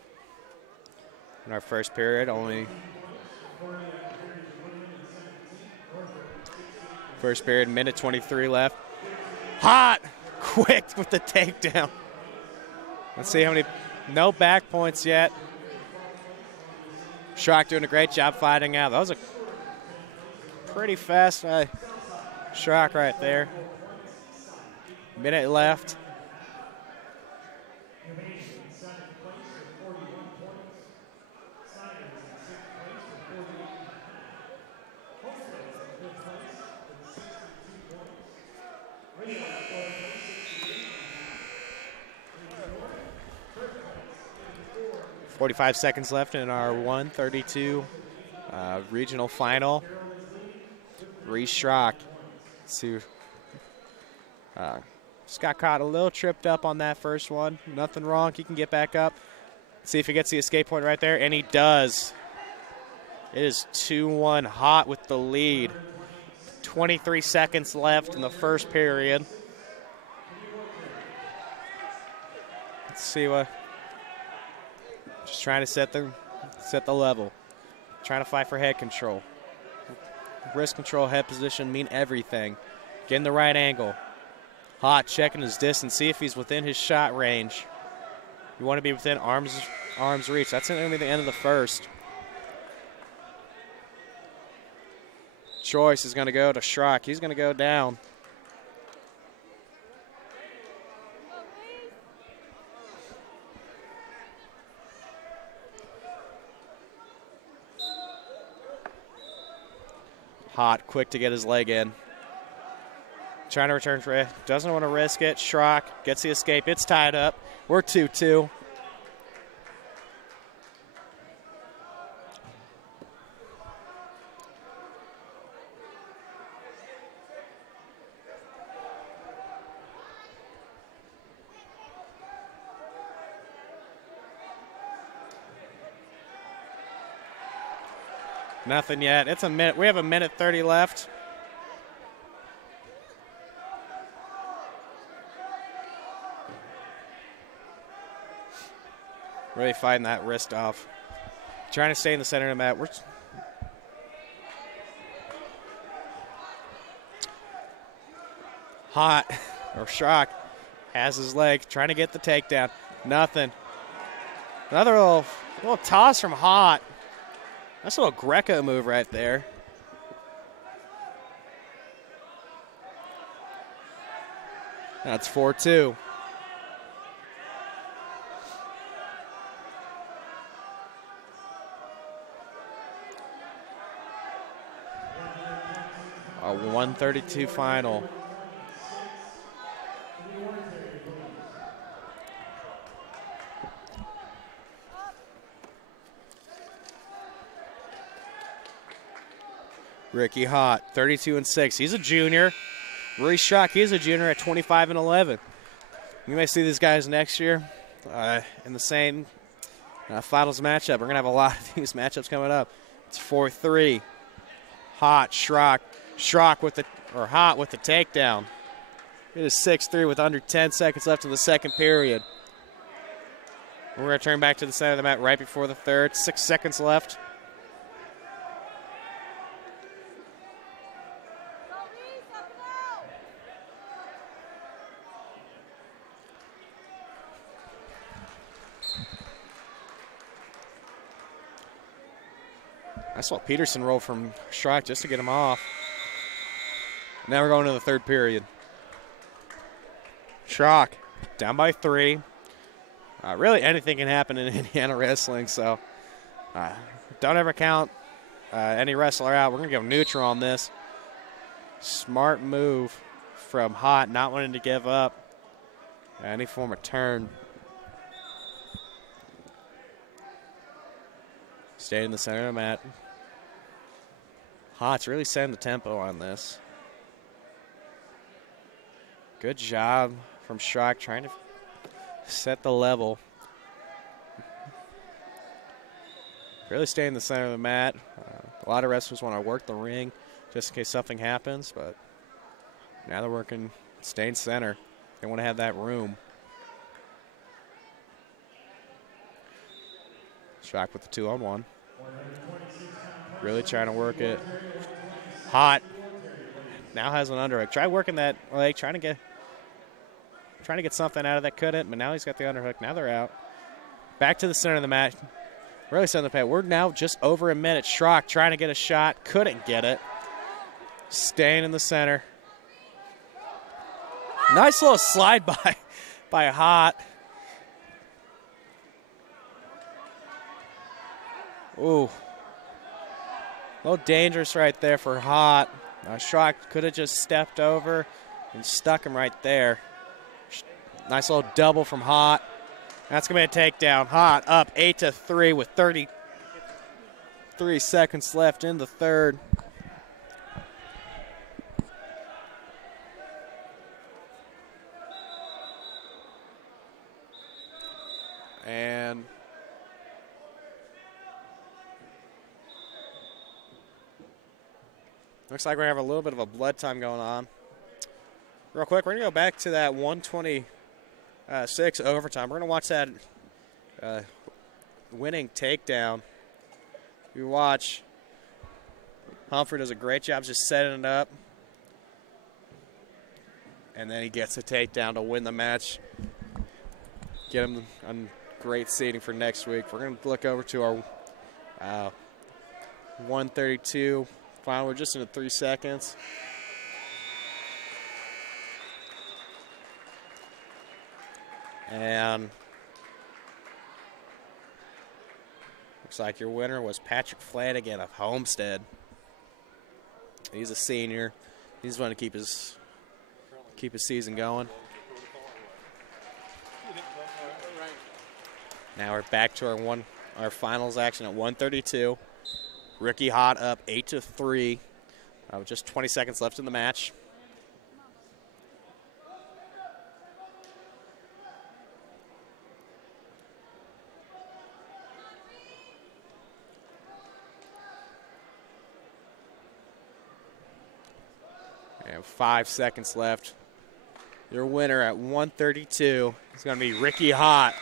In our first period, first period, minute 23 left. Hot, quick with the takedown. Let's see how many, no back points yet. Schrock doing a great job fighting out. That was a pretty fast Schrock right there. Minute left. .45 seconds left in our 132 regional final. Reese Schrock. Just got caught a little tripped up on that first one. Nothing wrong. He can get back up. See if he gets the escape point right there, and he does. It is 2-1 Hot with the lead. 23 seconds left in the first period. Let's see what. Just trying to set the level. Trying to fight for head control. Wrist control, head position mean everything. Getting the right angle. Hot checking his distance. See if he's within his shot range. You want to be within arm's reach. That's going to be the end of the first. Choice is going to go to Schrock. He's going to go down. Hot, quick to get his leg in. Trying to return for it. Doesn't want to risk it. Schrock gets the escape. It's tied up. We're 2-2. Nothing yet. It's a minute. We have a minute 30 left. Really fighting that wrist off. Trying to stay in the center of the mat. Hot, or Schrock, has his leg. Trying to get the takedown. Nothing. Another little toss from Hot. That's a little Greco move right there. That's 4-2. A 132 final. Ricky Hott, 32-6. He's a junior. Reese Schrock, he's a junior at 25-11. You may see these guys next year in the same finals matchup. We're gonna have a lot of these matchups coming up. It's 4-3. Hot, Schrock, Hot with the takedown. It is 6-3 with under 10 seconds left in the second period. We're gonna turn back to the center of the mat right before the third. 6 seconds left. I saw Peterson roll from Schrock just to get him off. Now we're going to the third period. Schrock down by 3. Really anything can happen in Indiana wrestling, so don't ever count any wrestler out. We're going to go neutral on this. Smart move from Hot, not wanting to give up any form of turn. Stayed in the center of the mat. Hot's really setting the tempo on this. Good job from Schrock trying to set the level. Really stay in the center of the mat. A lot of wrestlers want to work the ring just in case something happens, but now they're working, staying center. They want to have that room. Schrock with the 2-on-1. Really trying to work it. Hot now has an underhook. Try working that leg, trying to get something out of that, couldn't, but now he's got the underhook. Now they're out. Back to the center of the mat. Really setting the pace. We're now just over a minute. Schrock trying to get a shot, couldn't get it. Staying in the center. Nice little slide by Hot. Ooh. A little dangerous right there for Hot. Schrock could have just stepped over and stuck him right there. Nice little double from Hot. That's going to be a takedown. Hot up 8-3 with 33 seconds left in the third. And looks like we're going to have a little bit of a blood time going on. Real quick, we're going to go back to that 126 overtime. We're going to watch that winning takedown. You watch. Humphrey does a great job just setting it up. And then he gets a takedown to win the match. Get him on great seating for next week. We're going to look over to our 132 final. We're just into 3 seconds. And looks like your winner was Patrick Flanagan of Homestead. He's a senior. He's going to keep his season going. Now we're back to our finals action at 132. Ricky Hot up 8-3. With just 20 seconds left in the match. And 5 seconds left. Your winner at 132 is going to be Ricky Hot.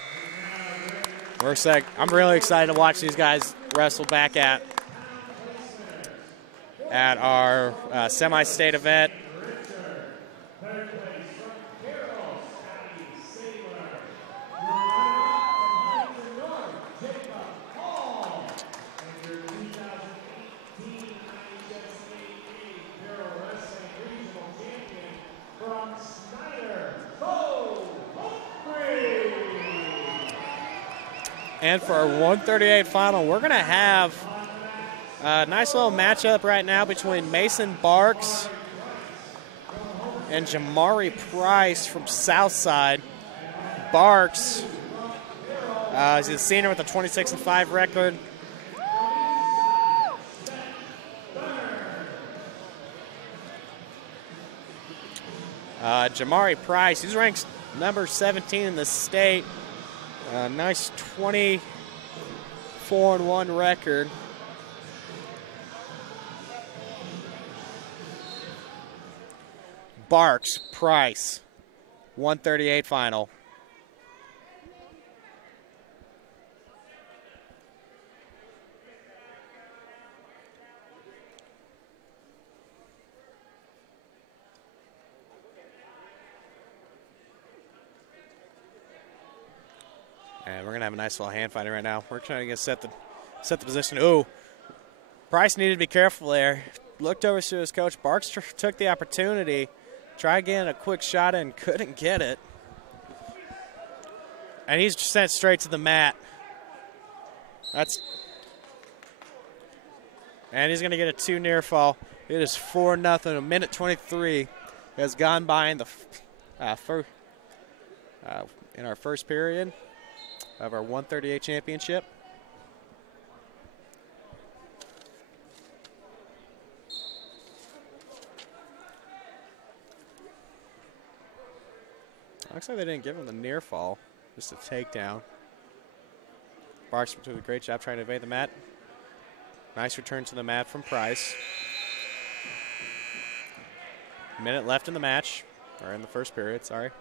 I'm really excited to watch these guys wrestle back at our semi-state event. And for our 138 final, we're going to have a nice little matchup right now between Mason Barks and Jamari Price from Southside. Barks is a senior with a 26-5 record. Jamari Price, he's ranked number 17 in the state. Nice 24-1 record. Barks, Price, 138 final. And we're going to have a nice little hand fighting right now. We're trying to set the position. Ooh, Price needed to be careful there. looked over to his coach. Barks took the opportunity, tried getting a quick shot and couldn't get it. And he's sent straight to the mat. And he's going to get a 2 near fall. It is 4-0. A minute 23 has gone by in in our first period of our 138 championship. Looks like they didn't give him the near fall, just a takedown. Barks doing a great job trying to evade the mat. Nice return to the mat from Price. Minute left in the match, or in the first period, sorry.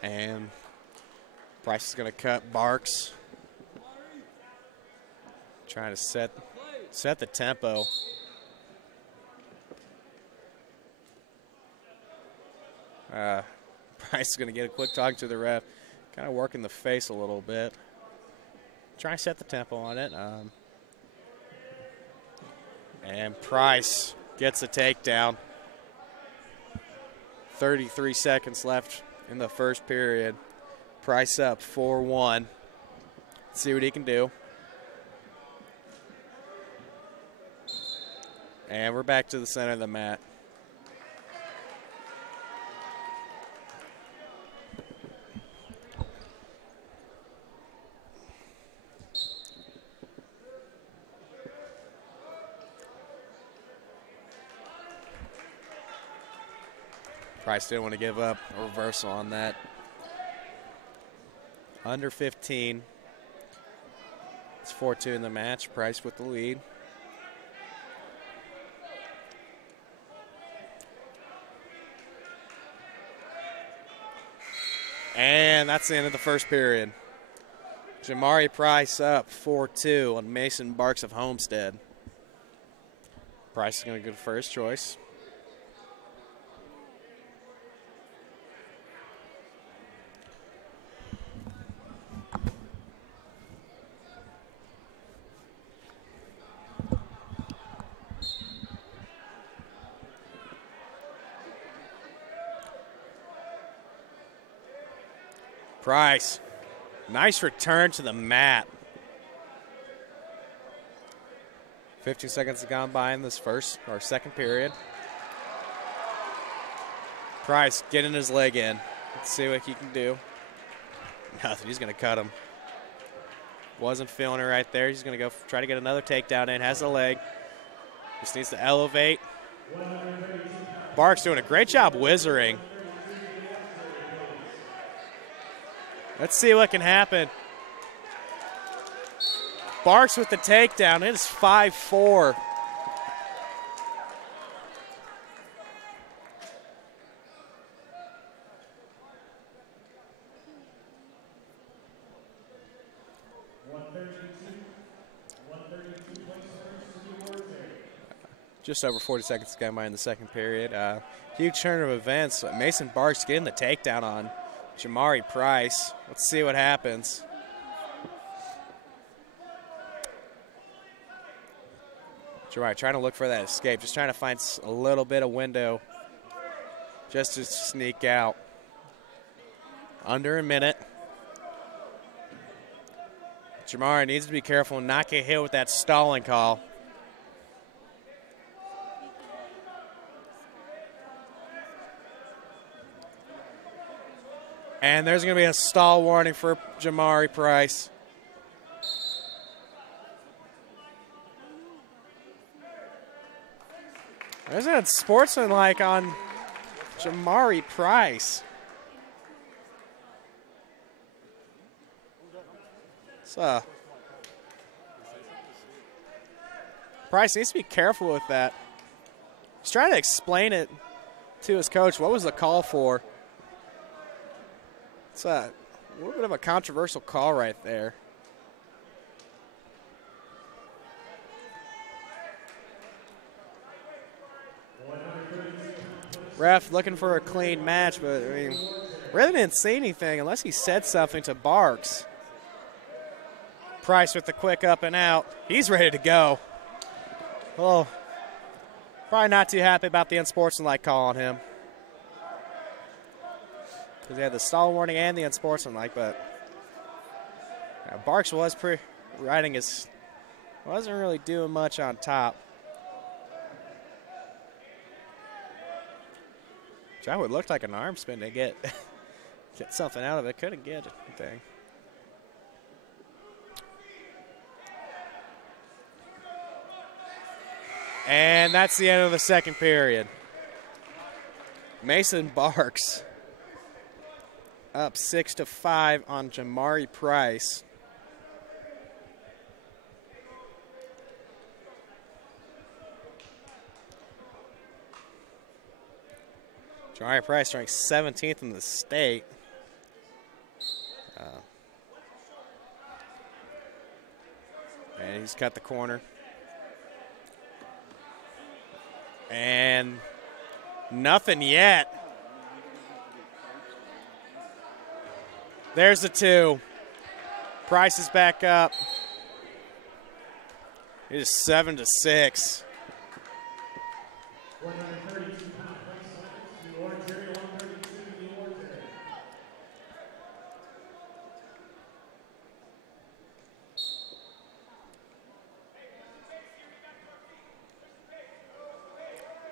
And Price is going to cut Barks. Trying to set the tempo. Price is going to get a quick talk to the ref. Kind of working the face a little bit. Try to set the tempo on it. And Price gets a takedown. 33 seconds left in the first period. Price up 4-1. Let's see what he can do. And we're back to the center of the mat. Price didn't want to give up a reversal on that. Under 15. It's 4-2 in the match. Price with the lead. And that's the end of the first period. Jamari Price up 4-2 on Mason Barks of Homestead. Price is going to go to first choice. Price, nice return to the mat. 15 seconds have gone by in this second period. Price getting his leg in. Let's see what he can do. Nothing, he's going to cut him. Wasn't feeling it right there. He's going to go try to get another takedown in. Has the leg. Just needs to elevate. Barks doing a great job whizzering. Let's see what can happen. Barks with the takedown. It is 5-4. Just over 40 seconds gone by in the second period. Huge turn of events. Mason Barks getting the takedown on Jamari Price. Let's see what happens. Jamari trying to look for that escape. Just trying to find a little bit of window just to sneak out. Under a minute. Jamari needs to be careful and not get hit with that stalling call. And there's going to be a stall warning for Jamari Price. There's that sportsmanlike on Jamari Price. So, Price needs to be careful with that. He's trying to explain it to his coach. What was the call for? It's a little bit of a controversial call right there. Ref looking for a clean match, but I mean, really didn't say anything unless he said something to Barks. Price with the quick up and out. He's ready to go. Oh, probably not too happy about the unsportsmanlike call on him. Because he had the stall warning and the unsportsmanlike, but Barks was riding his, wasn't really doing much on top. That would look like an arm spin to get something out of it. Couldn't get anything. And that's the end of the second period. Mason Barks up 6-5 on Jamari Price. Jamari Price ranked 17th in the state. And he's cut the corner. And nothing yet. There's the 2. Price is back up. It is 7-6.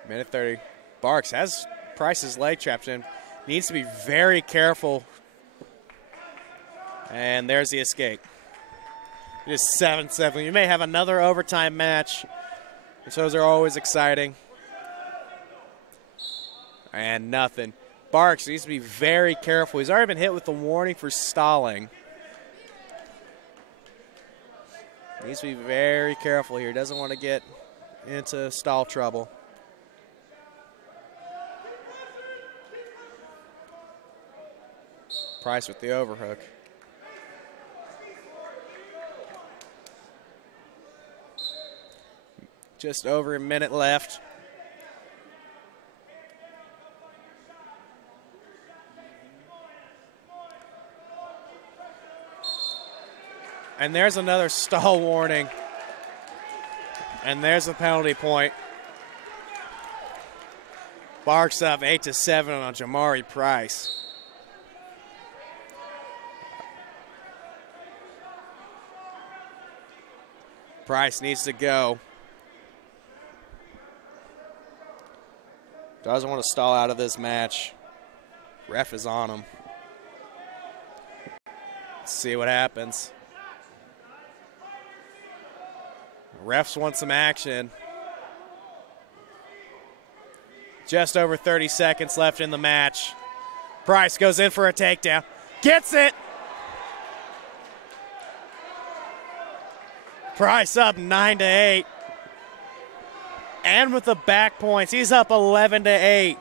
Minute 30. Barks has Price's leg trapped in. Needs to be very careful. And there's the escape. It is 7-7. You may have another overtime match. Those are always exciting. And nothing. Barks needs to be very careful. He's already been hit with the warning for stalling. Needs to be very careful here. Doesn't want to get into stall trouble. Price with the overhook. Just over a minute left. And there's another stall warning. And there's a penalty point. Barks up 8-7 on Jamari Price. Price needs to go. Doesn't want to stall out of this match. Ref is on him. Let's see what happens. Refs want some action. Just over 30 seconds left in the match. Price goes in for a takedown. Gets it! Price up 9-8. And with the back points, he's up 11-8.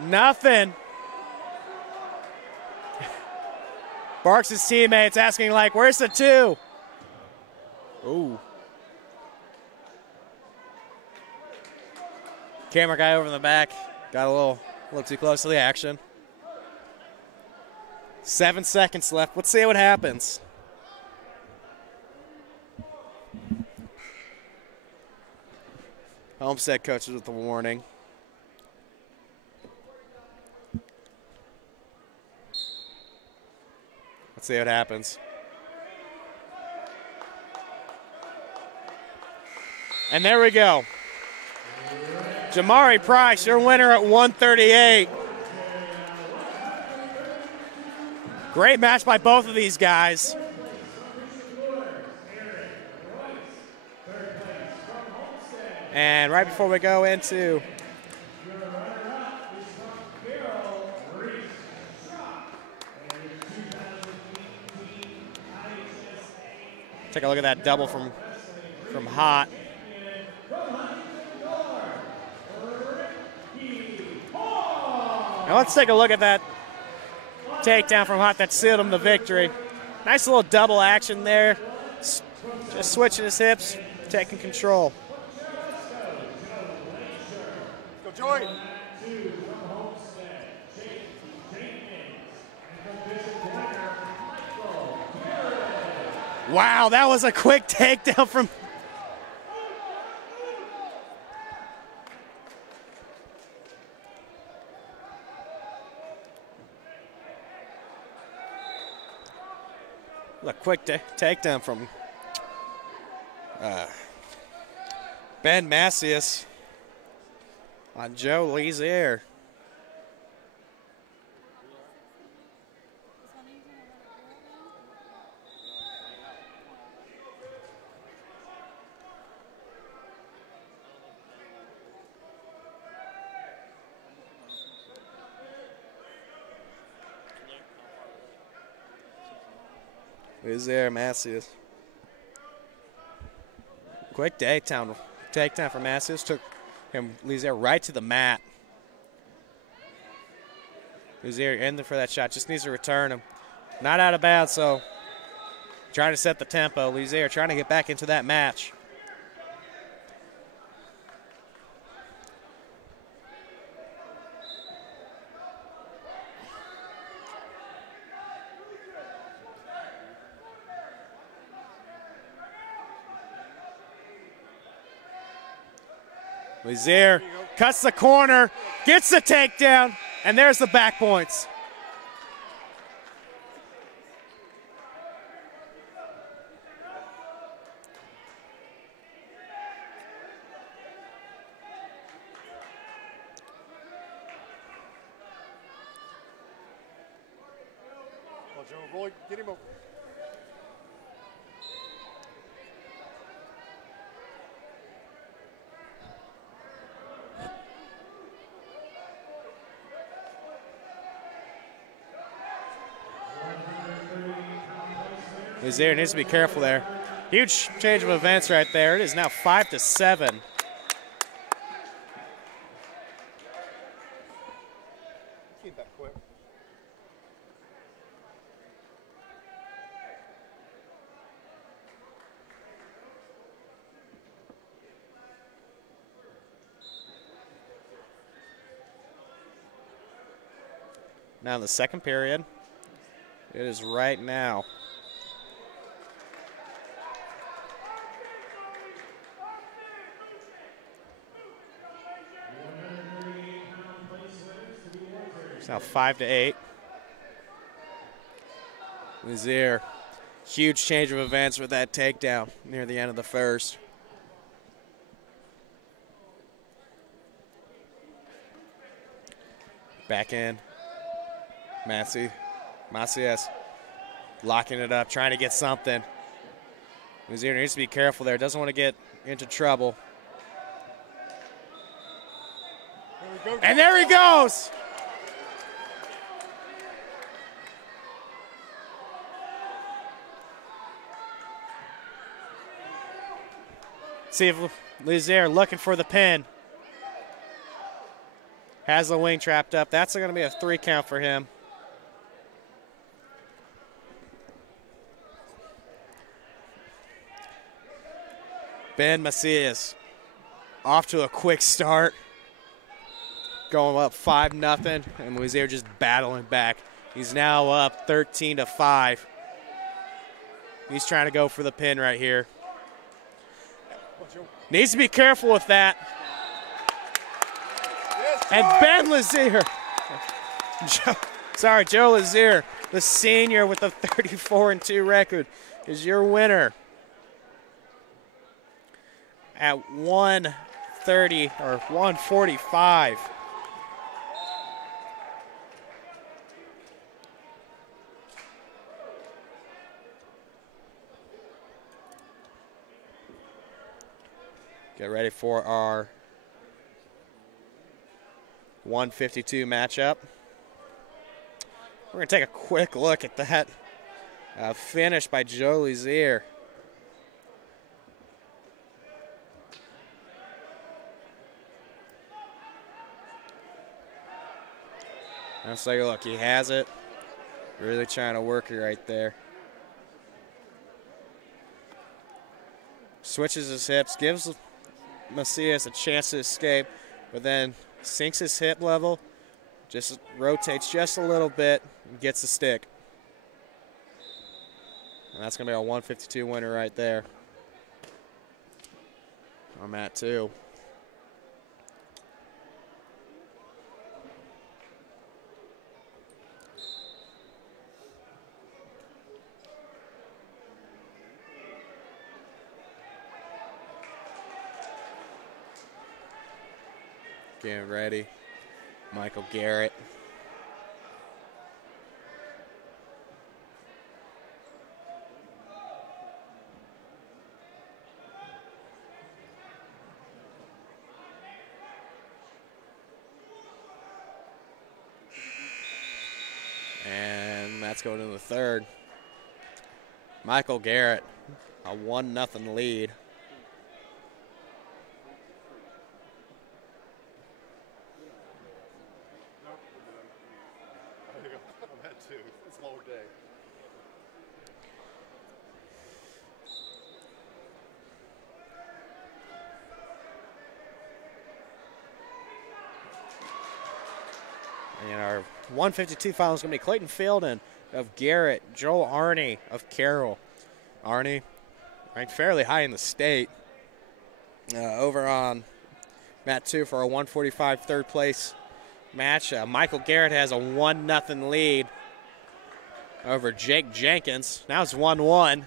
Nothing. Barks' teammates asking, like, where's the 2? Ooh. Camera guy over in the back got a little too close to the action. 7 seconds left. Let's see what happens. Homestead coaches with the warning. Let's see what happens. And there we go. Jamari Price, your winner at 138. Great match by both of these guys. And right before we go into take a look at that double from Hot. Now let's take a look at that takedown from Hot that sealed him the victory. Nice little double action there. Just switching his hips, taking control. Go, Joy. Wow, that was a quick takedown from... A quick takedown from Ben Macias on Joe Lizier. Lizier, Macias. Quick takedown from Macias. Took him, Lizier, right to the mat. Lizier in there for that shot. Just needs to return him. Not out of bounds, so trying to set the tempo. Lizier trying to get back into that match. Lizier cuts the corner, gets the takedown, and there's the back points. Oh, Joe, Roy, get him up. Lizier needs to be careful there. Huge change of events right there. It is now 5-7. Keep that quick. Now in the second period, it is right now. It's now 5-8. Lizier, huge change of events with that takedown near the end of the first. Back in. Macias locking it up, trying to get something. Lizier needs to be careful there. Doesn't want to get into trouble. And there he goes. See if Lizier looking for the pin. Has the wing trapped up. That's going to be a 3 count for him. Ben Macias off to a quick start. Going up 5-0, and Lizier just battling back. He's now up 13-5. He's trying to go for the pin right here. Needs to be careful with that. And Ben Lizier, Joe Lizier, the senior with a 34-2 record, is your winner at 130 or 145. Get ready for our 152 matchup. We're going to take a quick look at that finish by Joe Lizier. Let's take a look. He has it. Really trying to work it right there. Switches his hips, gives Macias a chance to escape, but then sinks his hip level, just rotates just a little bit, and gets the stick. And that's going to be our 152 winner right there. On mat 2. Getting ready. Michael Garrett. And that's going to the third. Michael Garrett, a 1-0 lead. It's lower day. And our 152 final is going to be Clayton Fielden of Garrett, Joel Arney of Carroll. Arney ranked fairly high in the state. Over on mat 2 for our 145 third place match. Michael Garrett has a 1-0 lead over Jake Jenkins. Now it's 1-1. Going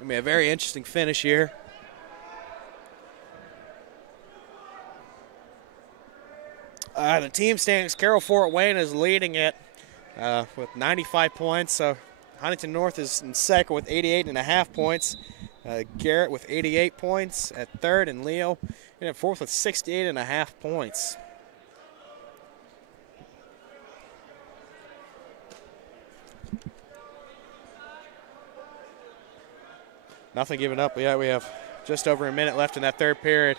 to be a very interesting finish here. The team standings, Carroll Fort Wayne is leading it with 95 points. So Huntington North is in second with 88.5 points. Garrett with 88 points at third, and Leo in at fourth with 68.5 points. Nothing given up yet. We have just over a minute left in that third period,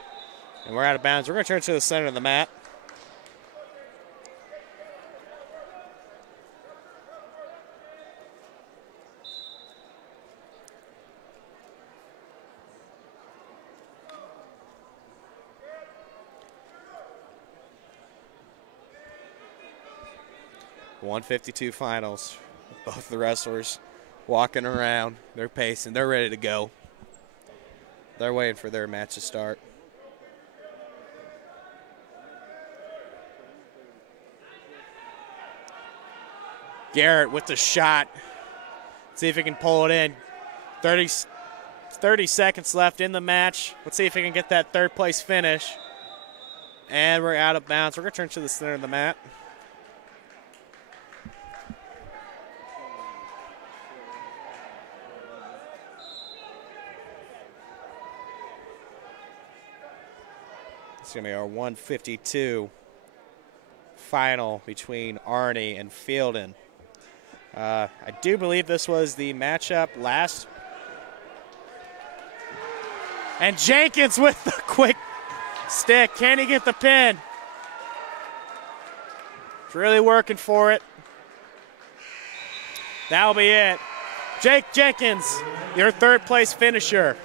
and we're out of bounds. We're going to turn to the center of the mat. .152 finals. Both the wrestlers walking around. They're pacing. They're ready to go. They're waiting for their match to start. Garrett with the shot. See if he can pull it in. 30 seconds left in the match. Let's see if he can get that third place finish. And we're out of bounds. We're going to turn to the center of the mat. It's going to be our 152 final between Arney and Fielden. I do believe this was the matchup last. And Jenkins with the quick stick. Can he get the pin? He's really working for it. That'll be it. Jake Jenkins, your third place finisher.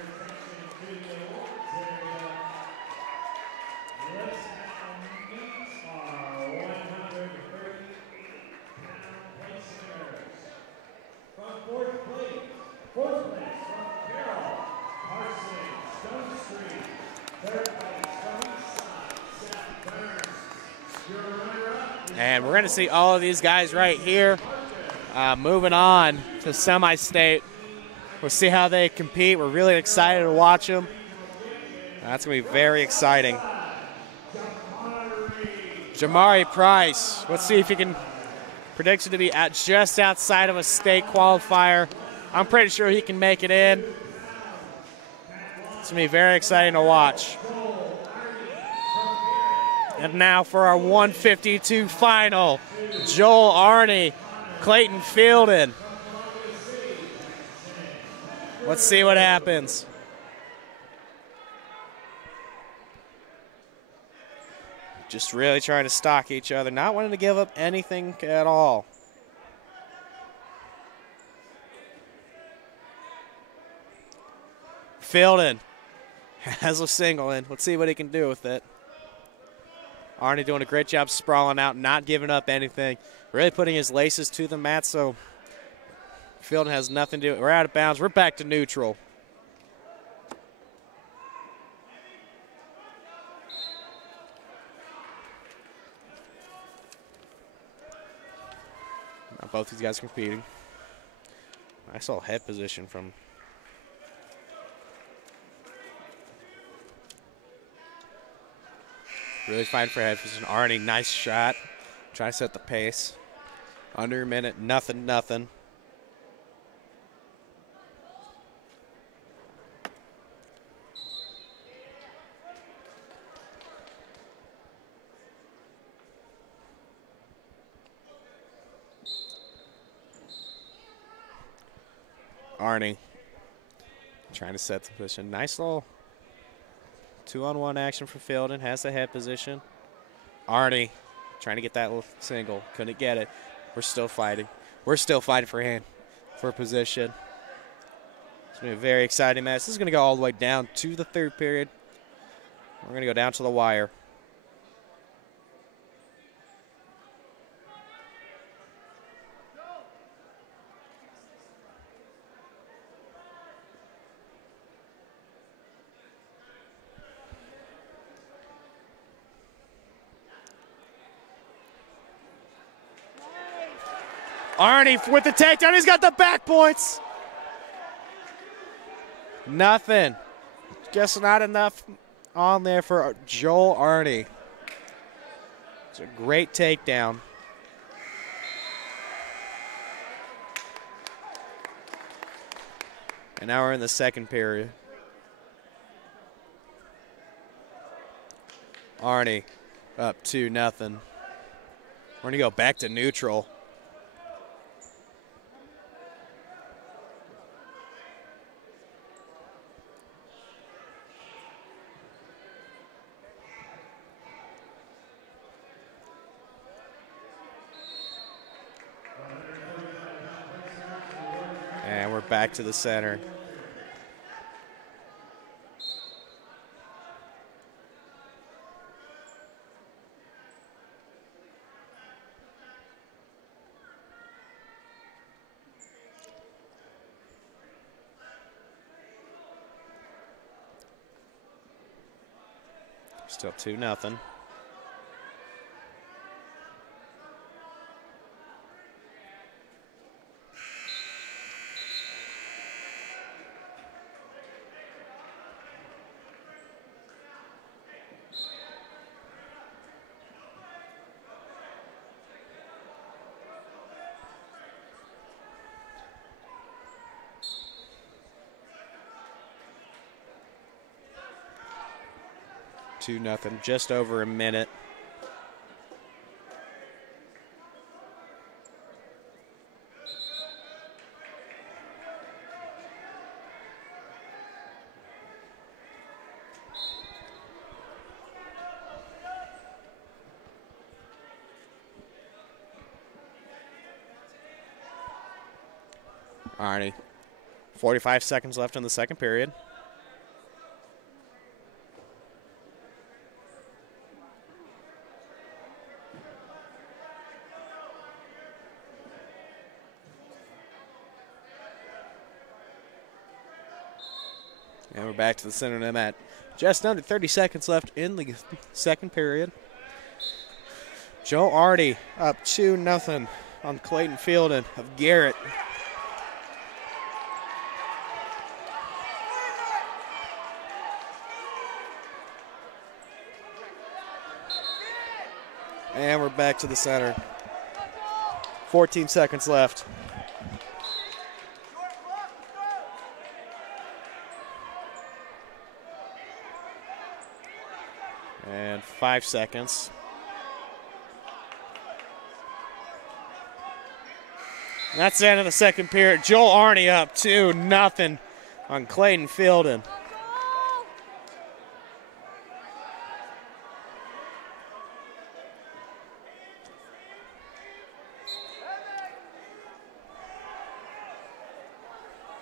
And we're going to see all of these guys right here. Moving on to semi-state. We'll see how they compete. We're really excited to watch them. That's going to be very exciting. Jamari Price. Let's see if he can predict it to be just outside of a state qualifier. I'm pretty sure he can make it in. It's going to be very exciting to watch. And now for our 152 final, Joel Arney, Clayton Fielden. Let's see what happens. Just really trying to stalk each other, not wanting to give up anything at all. Fielden has a single in. Let's see what he can do with it. Arney doing a great job sprawling out, not giving up anything. Really putting his laces to the mat, so Fielding has nothing to do. We're out of bounds. We're back to neutral. Now both these guys competing. I saw head position from. Really fighting for head position. Arnie, nice shot. Trying to set the pace. Under a minute, nothing. Arnie trying to set the position. Nice little 2-on-1 action for Fielding. Has the head position. Arnie trying to get that little single. Couldn't get it. We're still fighting. We're still fighting for position. It's going to be a very exciting match. This is going to go all the way down to the third period. We're going to go down to the wire. Arnie with the takedown. He's got the back points. Nothing. Guess not enough on there for Joel Arnie. It's a great takedown. And now we're in the second period. Arnie up 2-0. We're going to go back to neutral. And we're back to the center. Still 2-0. Nothing, just over a minute. Arnie, 45 seconds left in the second period. And we're back to the center of the mat. Just under 30 seconds left in the second period. Joe Arnie up 2-0 on Clayton Fielding of Garrett. And we're back to the center. 14 seconds left. And 5 seconds. And that's the end of the second period. Joel Arnie up 2-0 on Clayton Fielding.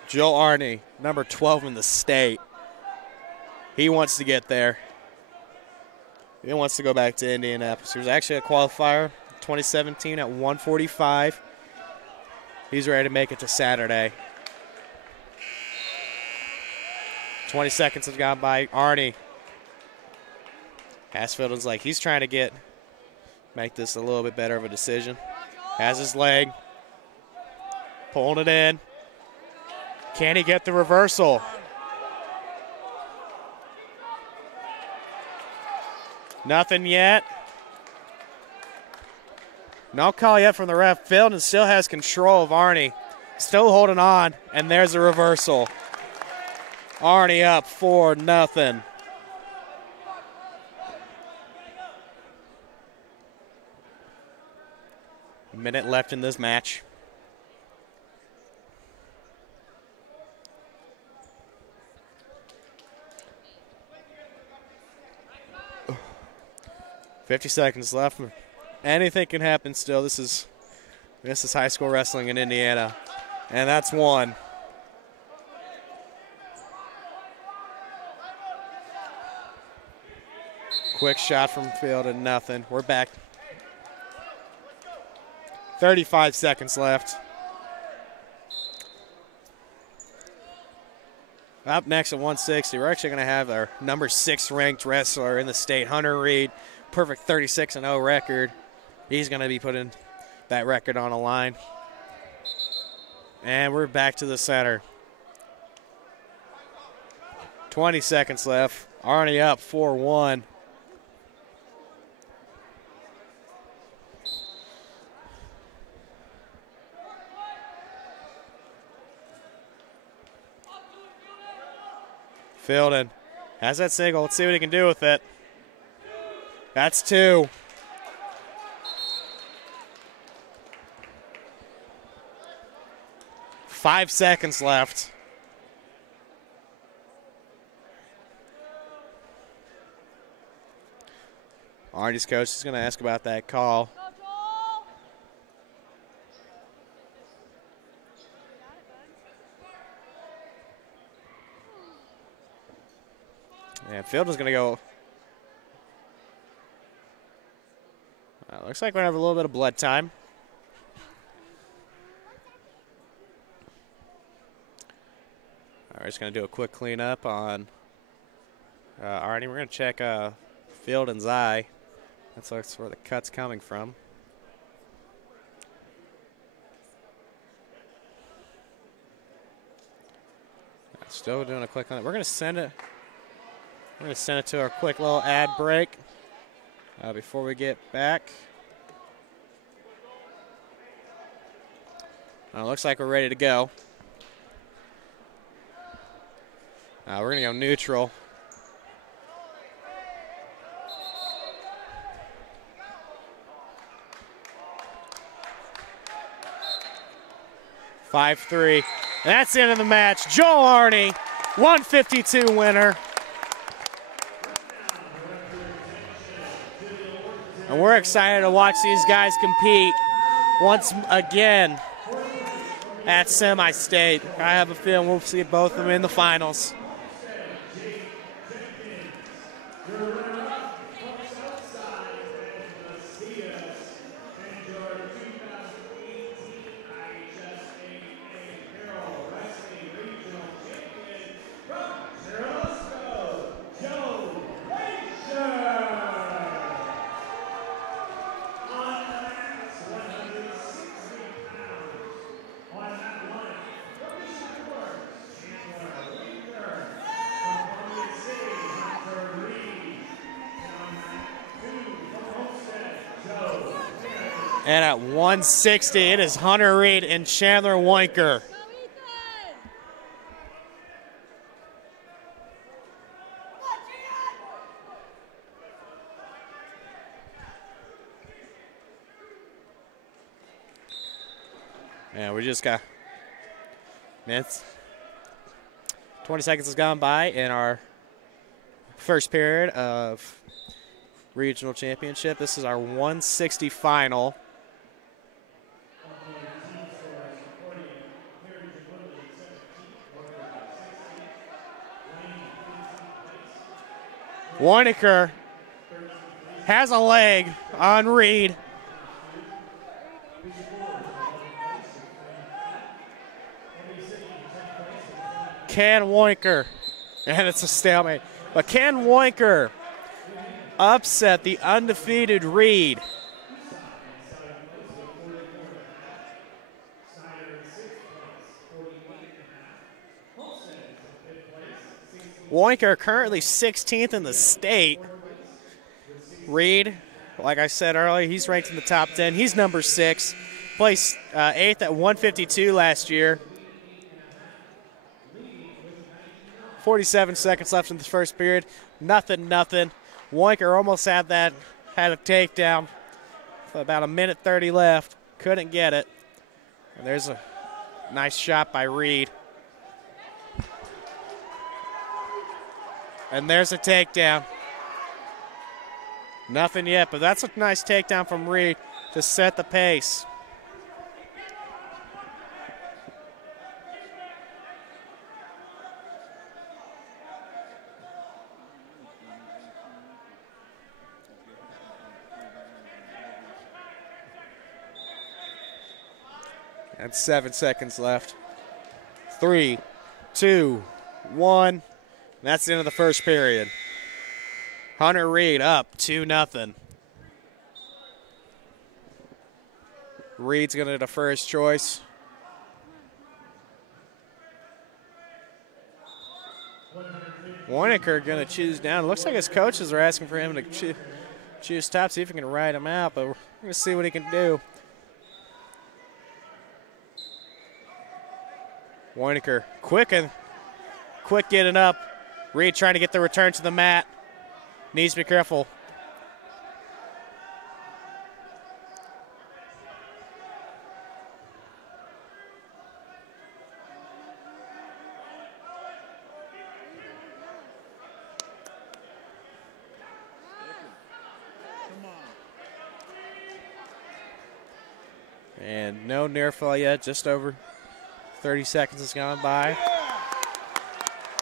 Joel Arnie, number 12 in the state. He wants to get there. He wants to go back to Indianapolis. He was actually a qualifier 2017 at 145. he's ready to make it to Saturday. 20 seconds have gone by. Arnie. Hasfield's like he's trying to make this a little bit better of a decision. Has his leg. Pulling it in. Can he get the reversal? Nothing yet. No call yet from the ref. Fielden still has control of Arnie. Still holding on, and there's a reversal. Arnie up 4-0. Minute left in this match. Oh. 50 seconds left. Anything can happen still. This is high school wrestling in Indiana. And that's one. Quick shot from field and nothing. We're back. 35 seconds left. Up next at 160, we're actually going to have our number 6 ranked wrestler in the state, Hunter Reed. Perfect 36-0 record. He's going to be putting that record on a line. And we're back to the center. 20 seconds left. Arnie up 4-1. Fielden has that single. Let's see what he can do with it. That's 2. Five seconds left. Arnie's coach is going to ask about that call. Yeah, Fielden's going to go. Looks like we're going to have a little bit of blood time. All right, just going to do a quick cleanup on Arnie. We're going to check Fielden's eye. That's where the cut's coming from. Still doing a quick cleanup. We're going to send it. We're going to send it to our quick little ad break before we get back. Looks like we're ready to go. We're going to go neutral. (5-3). That's the end of the match. Joel Arnie, 152 winner. And we're excited to watch these guys compete once again at semi-state. I have a feeling we'll see both of them in the finals. And at 160, it is Hunter Reed and Chandler Winker. And we just got minutes. 20 seconds has gone by in our first period of regional championship. This is our 160 final. Winokur has a leg on Reed. Can Woinker, and it's a stalemate, but can Woinker upset the undefeated Reed? Woinker currently 16th in the state. Reed, like I said earlier, he's ranked in the top 10. He's number 6. Placed 8th at 152 last year. 47 seconds left in the first period. Nothing. Woinker almost had a takedown. About a minute 30 left. Couldn't get it. And there's a nice shot by Reed. And there's a takedown. Nothing yet, but that's a nice takedown from Reed to set the pace. And 7 seconds left. 3, 2, 1. That's the end of the first period. Hunter Reed up 2-0. Reed's going to defer his choice. Woinker going to choose down. Looks like his coaches are asking for him to choose top, see if he can ride him out, but we're going to see what he can do. Woinker quick getting up. Reed trying to get the return to the mat. Needs to be careful. And no near fall yet, just over 30 seconds has gone by.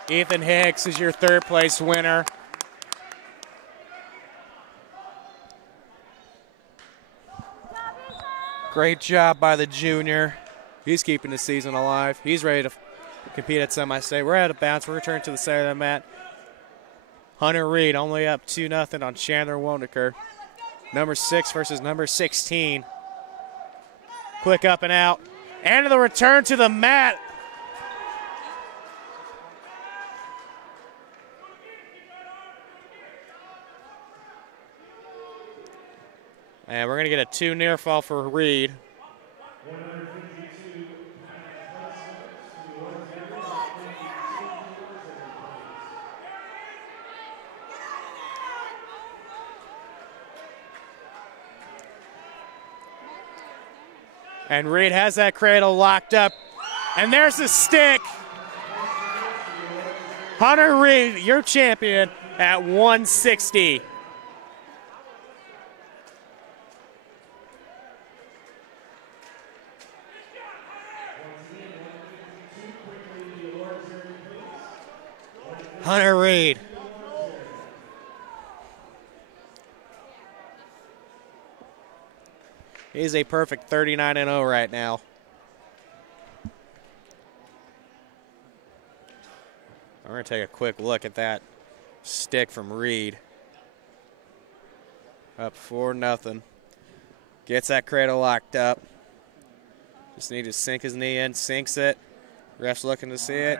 Ethan Hicks is your third place winner. Great job by the junior. He's keeping the season alive. He's ready to compete at semi-state. We're out of bounds. We're returning to the center of the mat. Hunter Reed only up 2-0 on Chandler Woinker. Number 6 versus number 16. Quick up and out. And the return to the mat. And we're going to get a 2 near fall for Reed. And Reed has that cradle locked up. And there's the stick. Hunter Reed, your champion at 160. Hunter Reed. He's a perfect 39-0 right now. We're going to take a quick look at that stick from Reed. Up 4-0. Gets that cradle locked up. Just need to sink his knee in, sinks it. Ref's looking to see it.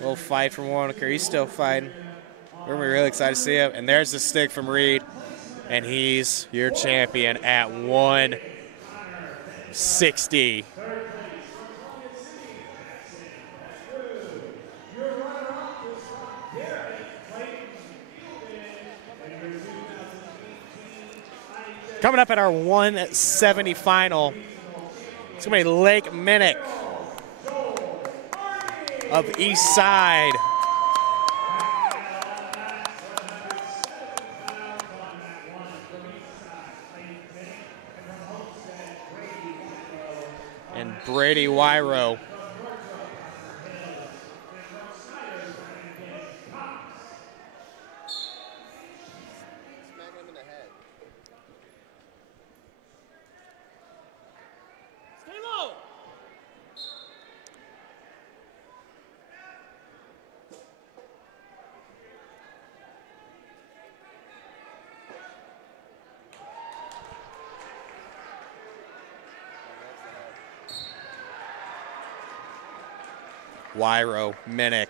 Little fight from Woinker. He's still fighting. We're going to be really excited to see him. And there's the stick from Reed. And he's your champion at 160. Coming up at our 170 final, it's going to be Lake Minnick of East Side. And Brady Wyro. Wyro, Minnick.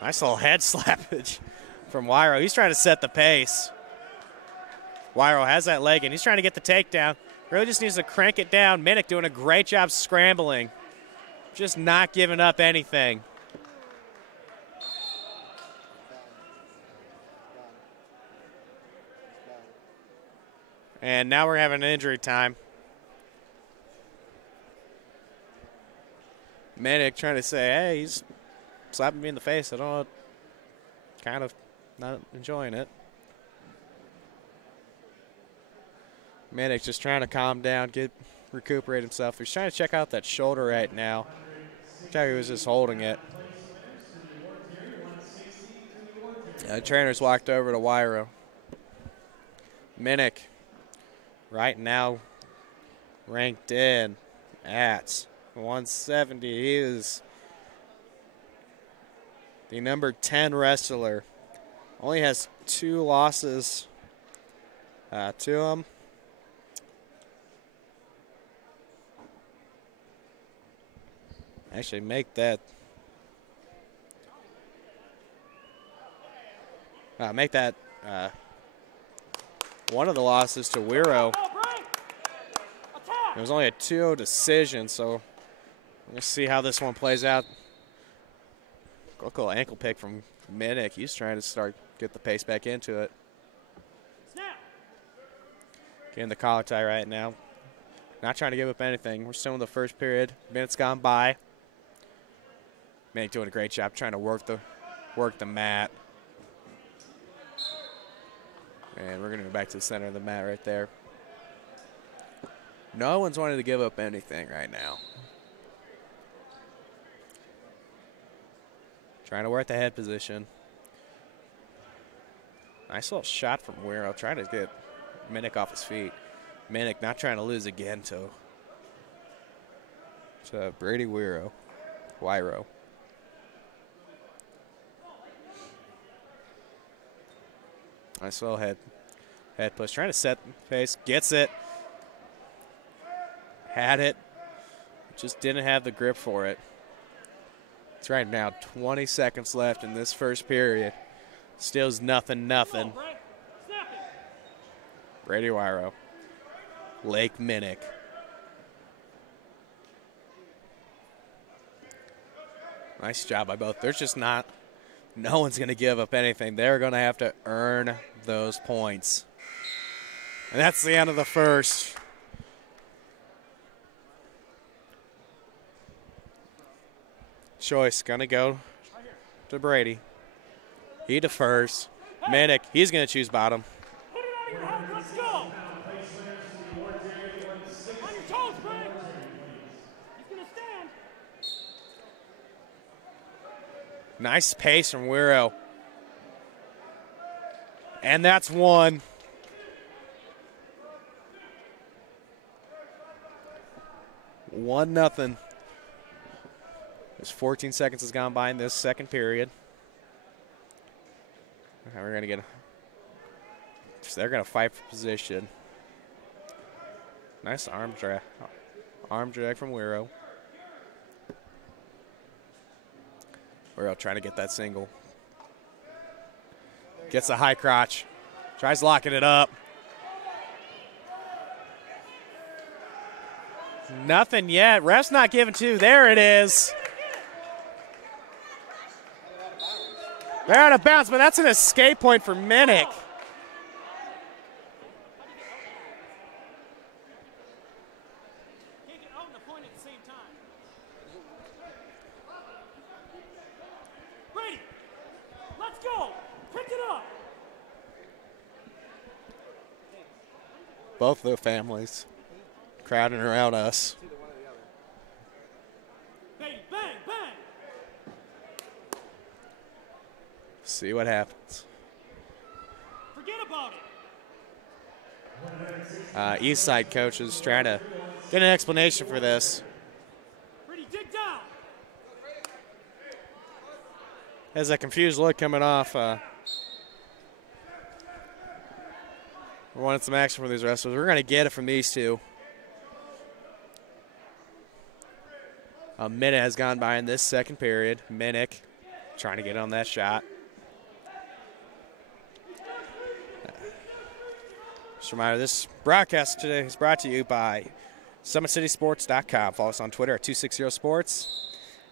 Nice little head slappage from Wyro. He's trying to set the pace. Wyro has that leg, and he's trying to get the takedown. Really just needs to crank it down. Minnick doing a great job scrambling. Just not giving up anything. And now we're having an injury time. Minnick trying to say, hey, he's slapping me in the face. I don't know, kind of not enjoying it. Minnick just trying to calm down, recuperate himself. He's trying to check out that shoulder right now. He was just holding it. The trainer's walked over to Wyro. Minnick right now ranked in at 170. He is the number 10 wrestler. Only has 2 losses to him. Actually, make that one of the losses to Wyro. It was only a 2-0 decision, so let's see how this one plays out. Local ankle pick from Minnick. He's trying to get the pace back into it. Getting the collar tie right now. Not trying to give up anything. We're still in the first period. Minutes gone by. Minnick doing a great job trying to work the mat. And we're going to go back to the center of the mat right there. No one's wanting to give up anything right now. Trying to work the head position. Nice little shot from Wyro, trying to get Minnick off his feet. Minnick not trying to lose again to Brady Wyro. Nice little head push. Trying to set the pace. Gets it. Had it. Just didn't have the grip for it. It's right now 20 seconds left in this first period. Still's nothing. Brady Wyro. Lake Minnick. Nice job by both. There's just no one's going to give up anything. They're going to have to earn those points. And that's the end of the first. Choice going to go to Brady. He defers. Minnick, he's going to choose bottom. Let's go. On your toes, Brady. He's going to stand. Nice pace from Wyro. And that's one. One nothing. There's 14 seconds has gone by in this second period. Now we're going to get. So they're going to fight for position. Nice arm drag from Wyro. Wyro trying to get that single. Gets a high crotch. Tries locking it up. Nothing yet. Ref's not giving two. There it is. They're out of bounds, but that's an escape point for Minnick. Brady, let's go. Pick it up. Both the families crowding around us. Bang, bang, bang. See what happens. Forget about it. East side coach is trying to get an explanation for this. Brady, dig down. Has that confused look coming off. We're wanting some action from these wrestlers. We're going to get it from these two. A minute has gone by in this second period. Minnick trying to get on that shot. Just a reminder, this broadcast today is brought to you by SummitCitySports.com. Follow us on Twitter at 260sports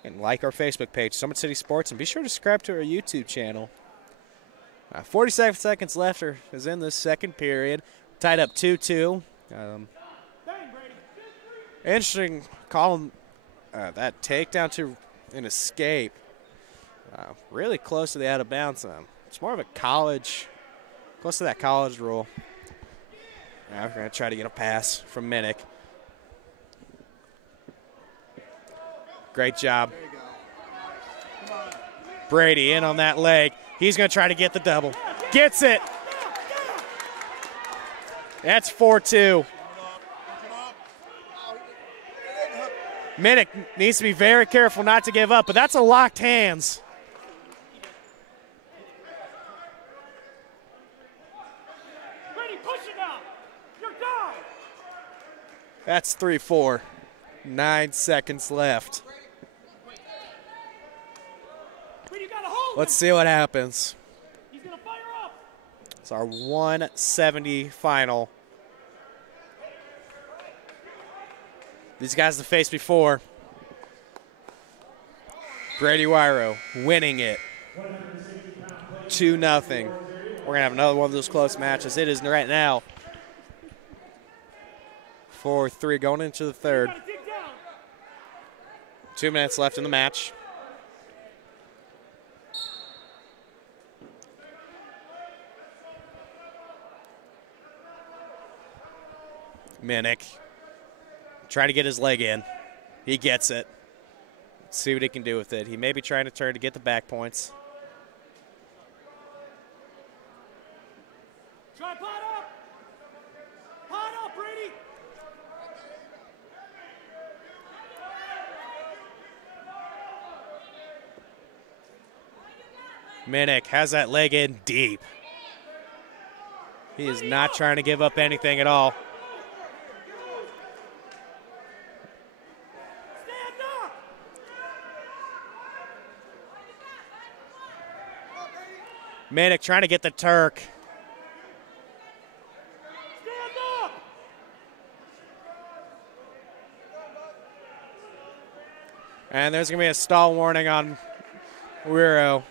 and like our Facebook page, Summit City Sports, and be sure to subscribe to our YouTube channel. 47 seconds left is in this second period. Tied up 2-2. Interesting call that takedown to an escape. Really close to the out of bounds. It's more of a college, close to that college rule. Now we're going to try to get a pass from Minnick. Great job. Brady in on that leg. He's going to try to get the double. Gets it. That's 4-2. Minnick needs to be very careful not to give up, but that's a locked hands. Brady, push it now. You're down. That's 3-4. 9 seconds left. Brady, you gotta hold Let's him. see what happens. He's gonna fire up. It's our 170 final. These guys have faced before. Brady Wyro winning it 2-0. We're going to have another one of those close matches. It is right now 4-3 going into the third. 2 minutes left in the match. Minnick trying to get his leg in. He gets it. Let's see what he can do with it. He may be trying to turn to get the back points. Try pot up. Pot up, Brady. Minnick has that leg in deep. He is not trying to give up anything at all. Minnick trying to get the Turk. And there's going to be a stall warning on Wiro.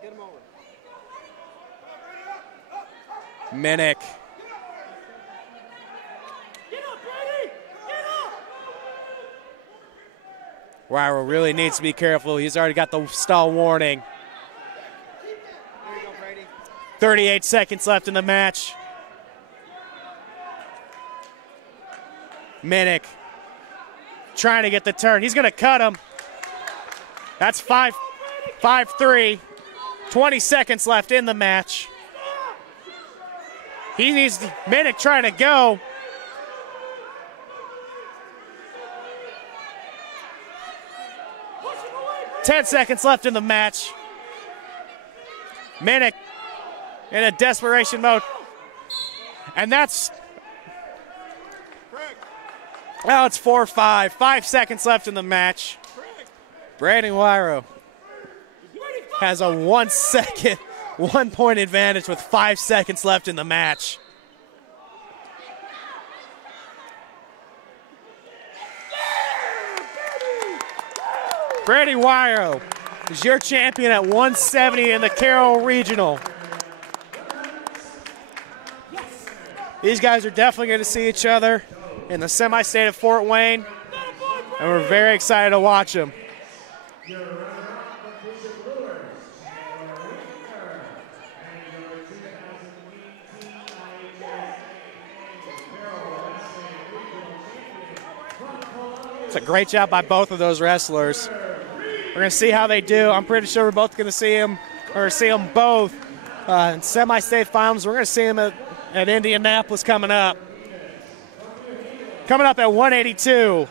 Get him over. Minnick. Wiro really needs to be careful. He's already got the stall warning. 38 seconds left in the match. Minnick trying to get the turn. He's going to cut him. That's 5-3. 20 seconds left in the match. He needs Minnick trying to go. Ten seconds left in the match. Minnick in a desperation mode. And that's, now it's 4-5. 5 seconds left in the match. Brandon Wyro has a 1 second, 1 point advantage with 5 seconds left in the match. Brady Wyro is your champion at 170 in the Carroll Regional. These guys are definitely going to see each other in the semi-state of Fort Wayne, and we're very excited to watch them. It's a great job by both of those wrestlers. We're going to see how they do. I'm pretty sure we're both going to see them both in semi-state finals. We're going to see them at Indianapolis coming up. Coming up at 182,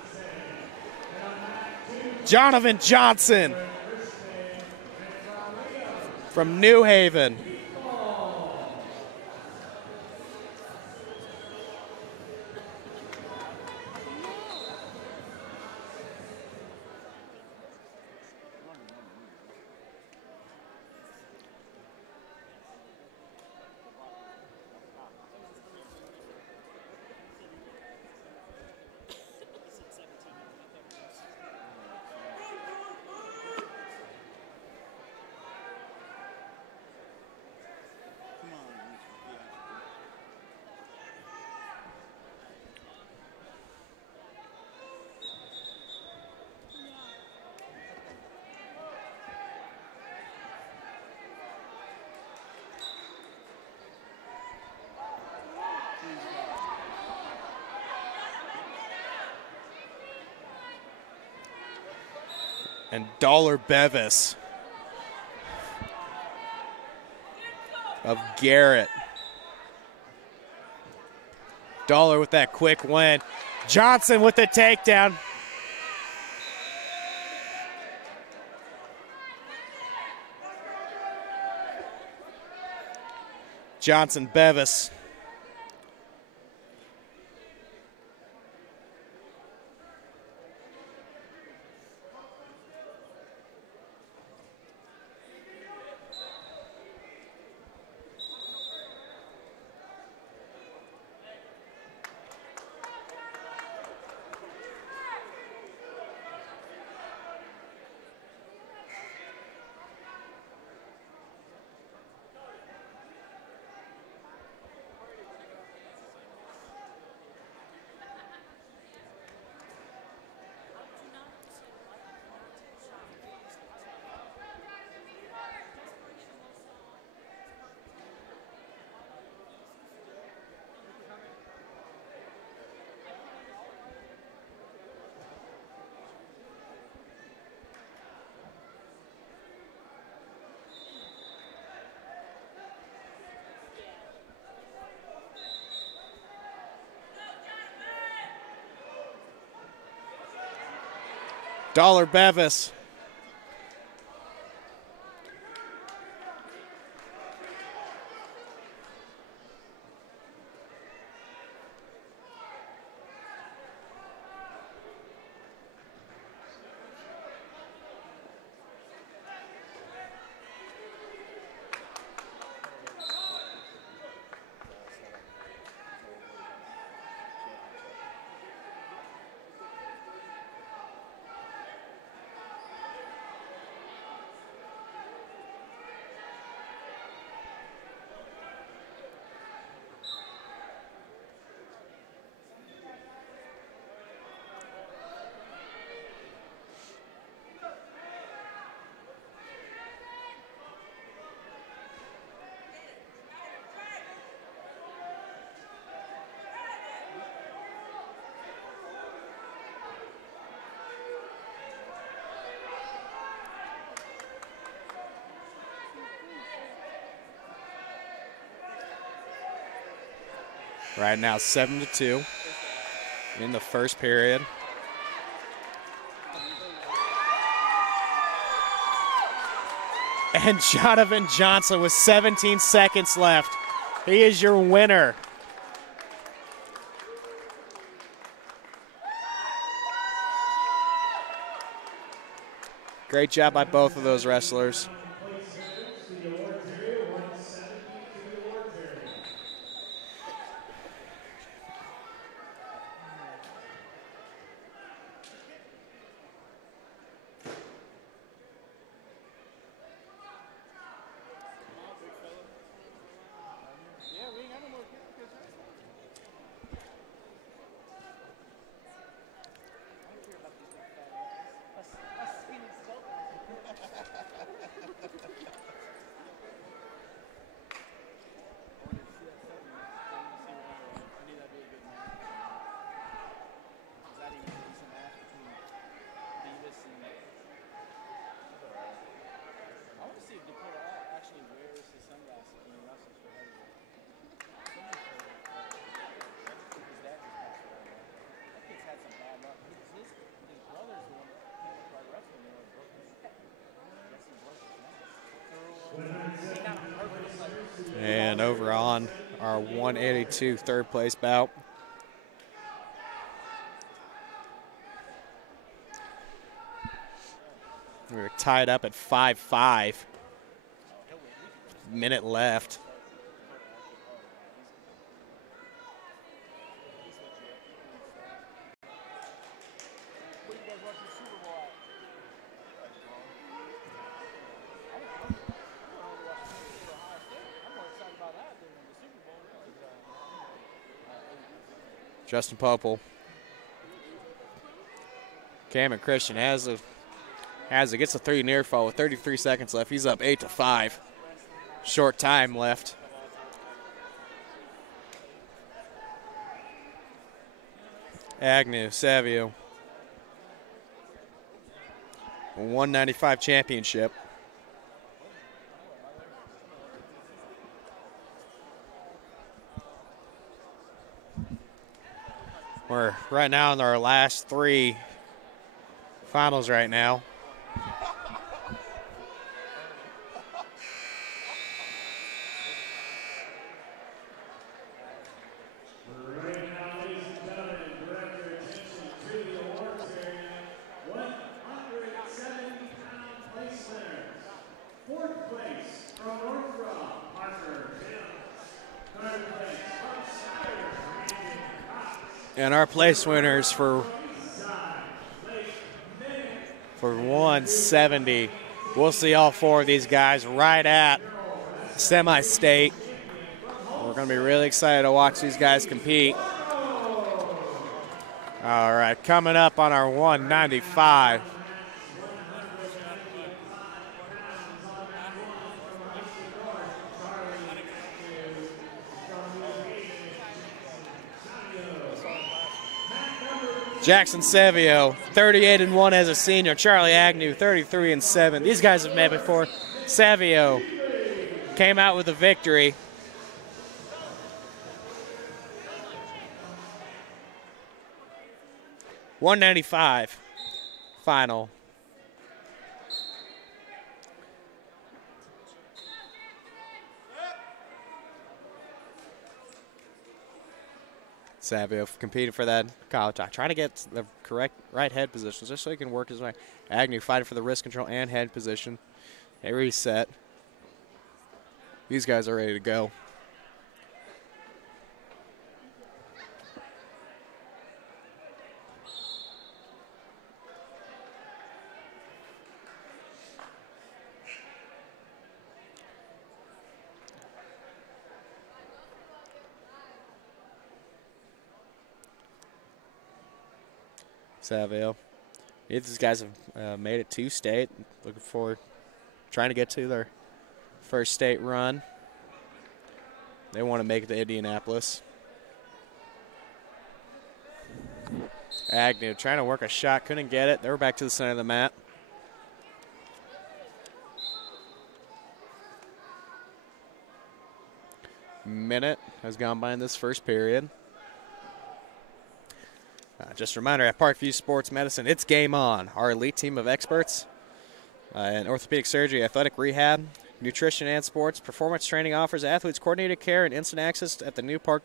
Jonathan Johnson from New Haven. And Dollar Bevis of Garrett. Dollar with that quick win. Johnson with the takedown. Johnson, Bevis. Dollar Bevis. Right now, 7-2 in the first period. And Jonathan Johnson with 17 seconds left. He is your winner. Great job by both of those wrestlers. And over on our 182 third place bout. We're tied up at 5-5. Minute left. Justin Popel. Cameron Christian has it, gets a 3 near fall with 33 seconds left. He's up 8-5. Short time left. Agnew, Savio. 195 championship. We're right now in our last 3 finals right now. And our place winners for 170. We'll see all 4 of these guys right at semi-state. We're going to be really excited to watch these guys compete. All right, coming up on our 195. Jackson Savio, 38-1 as a senior. Charlie Agnew, 33-7. These guys have met before. Savio came out with a victory. $195 final. Savio competing for that college. Trying to get the correct right head positions just so he can work his way. Agnew fighting for the wrist control and head position. They reset. These guys are ready to go. Savio. These guys have made it to state. Looking forward, trying to get to their first state run. They want to make it to Indianapolis. Agnew trying to work a shot, couldn't get it. They were back to the center of the mat. Minute has gone by in this first period. Just a reminder, at Parkview Sports Medicine, it's game on. Our elite team of experts in orthopedic surgery, athletic rehab, nutrition and sports, performance training offers athletes coordinated care and instant access at the new Parkview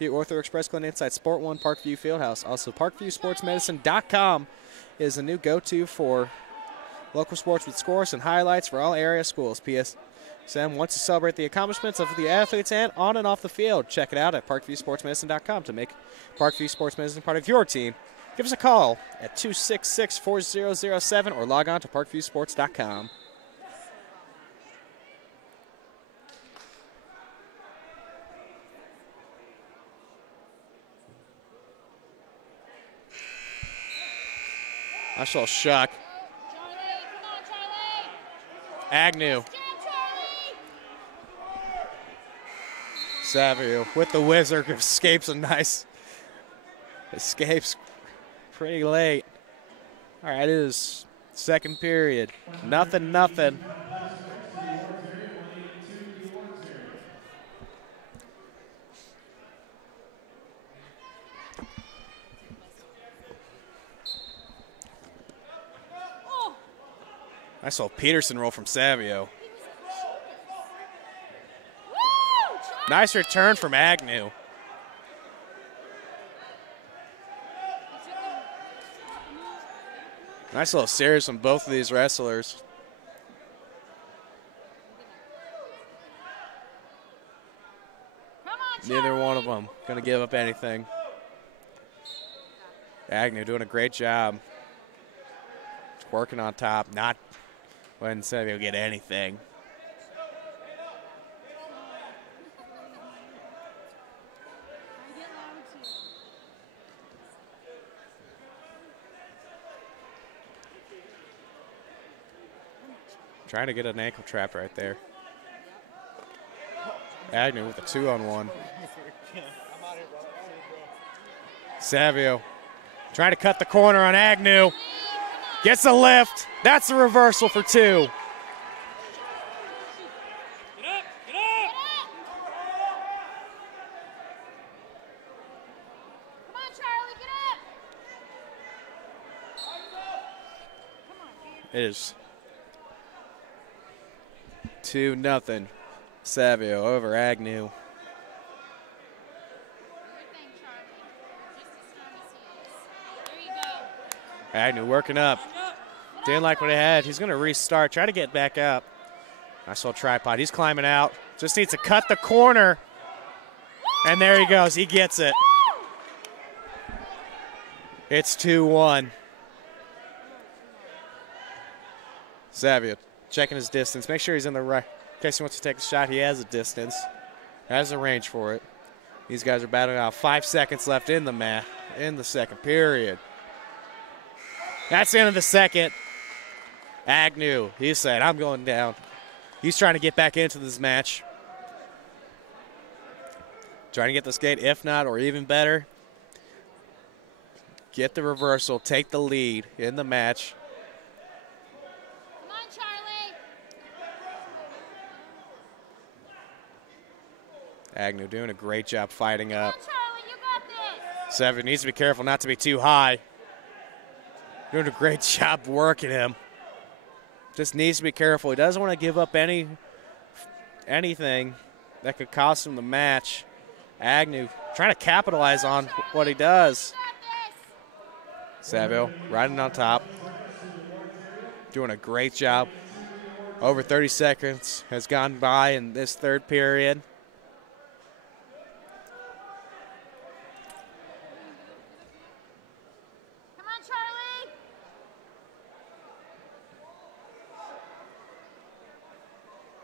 Ortho Express Clinic inside Sport 1 Parkview Fieldhouse. Also, ParkviewSportsMedicine.com is the new go-to for local sports with scores and highlights for all area schools. PSM wants to celebrate the accomplishments of the athletes and on and off the field. Check it out at ParkviewSportsMedicine.com to make Parkview Sports Medicine part of your team. Give us a call at 266-4007 or log on to ParkviewSports.com. Nice little shuck. Agnew. Savio with the wizard escapes a nice escapes pretty late. All right, it is second period. Nothing. I saw Peterson roll from Savio. Nice return from Agnew. Nice little series from both of these wrestlers. Neither one of them going to give up anything. Agnew doing a great job. Working on top, not letting Savio get anything. Trying to get an ankle trap right there. Agnew with a 2-on-1. Savio trying to cut the corner on Agnew. Gets a lift. That's a reversal for 2. It is 2-0. Savio over Agnew. Agnew working up. Didn't like what he had. He's going to restart, try to get back up. Nice little tripod. He's climbing out. Just needs to cut the corner. And there he goes. He gets it. It's 2-1. Savio checking his distance. Make sure he's in the right. In case he wants to take a shot, he has a distance. Has a range for it. These guys are battling out. 5 seconds left in the second period. That's the end of the second. Agnew, he said, I'm going down. He's trying to get back into this match. Trying to get the skate, if not, or even better, get the reversal, take the lead in the match. Come on, Charlie. Agnew doing a great job fighting up. Come on, Charlie, you got this. Seven needs to be careful not to be too high. Doing a great job working him. Just needs to be careful. He doesn't want to give up anything that could cost him the match. Agnew trying to capitalize on what he does. Savio riding on top. Doing a great job. Over 30 seconds has gone by in this third period. Come on, Charlie.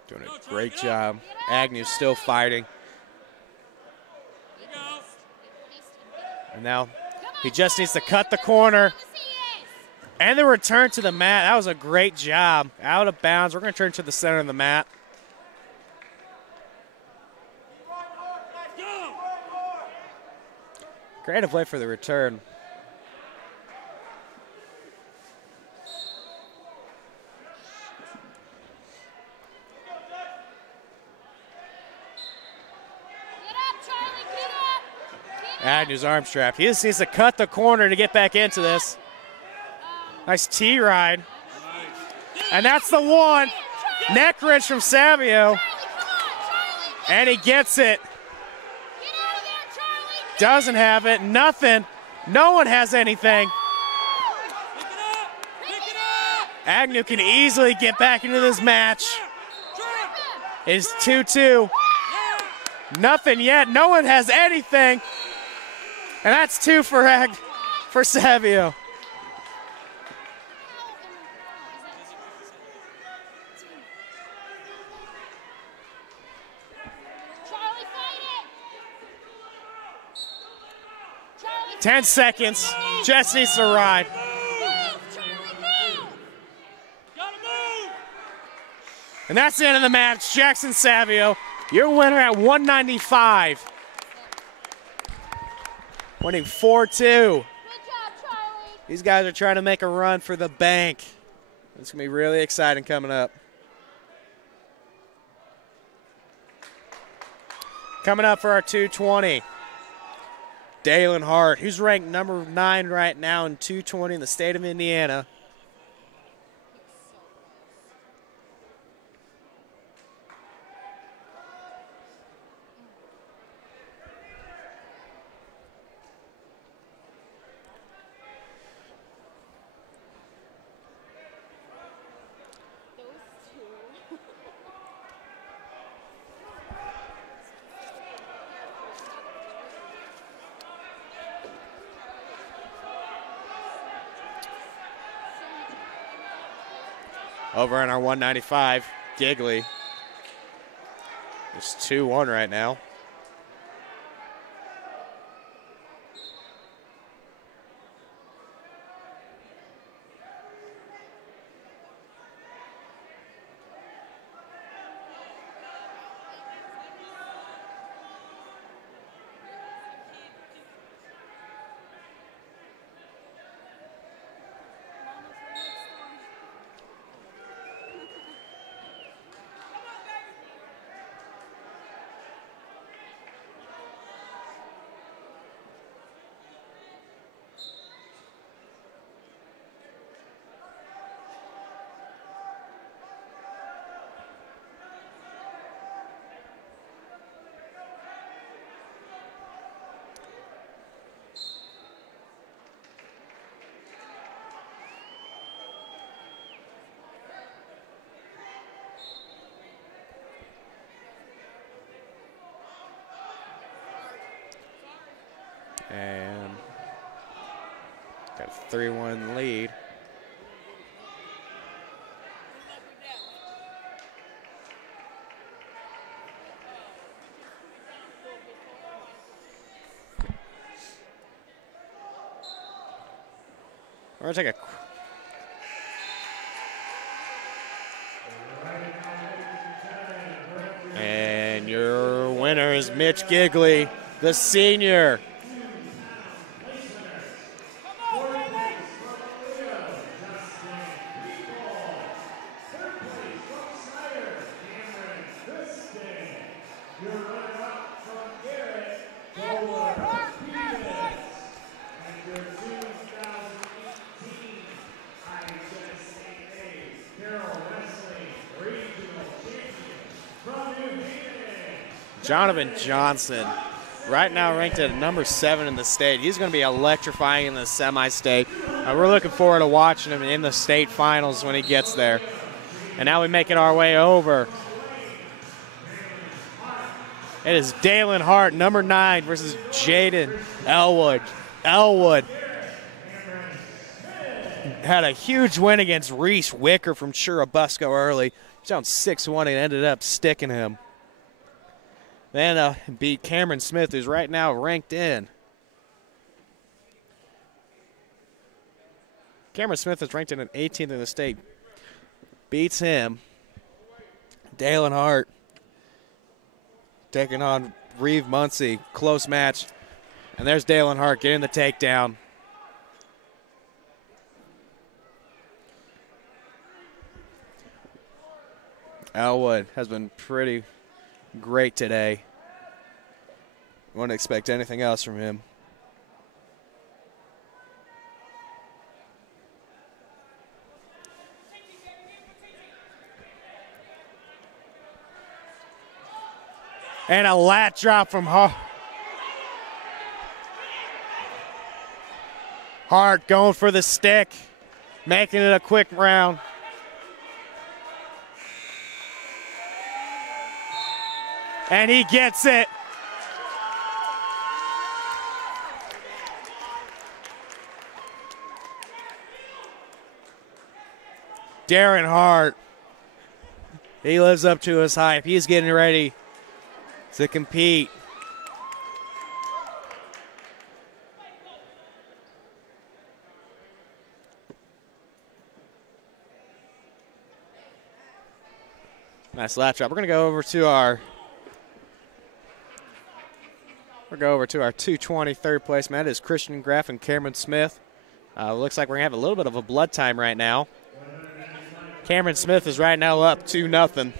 Doing a great job. Agnew's still fighting. And now he just needs to cut the corner. And the return to the mat. That was a great job. Out of bounds. We're going to turn to the center of the mat. Creative way for the return. Agnew's arm strap. He just needs to cut the corner to get back into this. Nice T-ride. And that's the one. Neck wrench from Savio. And he gets it. Doesn't have it. Nothing. No one has anything. Agnew can easily get back into this match. It's 2-2. Nothing yet. No one has anything. And that's 2 for Savio. Charlie, fight it. Charlie, 10 seconds. Just needs to ride. And that's the end of the match. Jackson Savio, your winner at 195. Winning 4-2. Good job, Charlie. These guys are trying to make a run for the bank. It's going to be really exciting coming up. Coming up for our 220, Dalen Hart, who's ranked number 9 right now in 220 in the state of Indiana. Over on our 195, Gigley. It's 2-1 right now. And got a 3-1 lead. We're going to take a and your winner is Mitch Gigley, the senior. Jonathan Johnson, right now ranked at number 7 in the state. He's going to be electrifying in the semi-state. We're looking forward to watching him in the state finals when he gets there. And now we're making our way over. It is Dalen Hart, number 9, versus Jaden Elwood. Elwood had a huge win against Reese Wicker from Churubusco early. He's down 6-1 and ended up sticking him. Then beat Cameron Smith, who's right now ranked in. Cameron Smith is ranked in an 18th in the state. Beats him. Dalen Hart taking on Reeve Muncie. Close match. And there's Dalen Hart getting the takedown. Elwood has been pretty great today. Wouldn't expect anything else from him. And a lat drop from Hart going for the stick, making it a quick round. And he gets it. Darren Hart, he lives up to his hype. He's getting ready to compete. Nice lat drop. We're going to go over to our 220 third place man. That is Christian Graff and Cameron Smith. Looks like we're going to have a little bit of a blood time right now. Cameron Smith is right now up 2-0.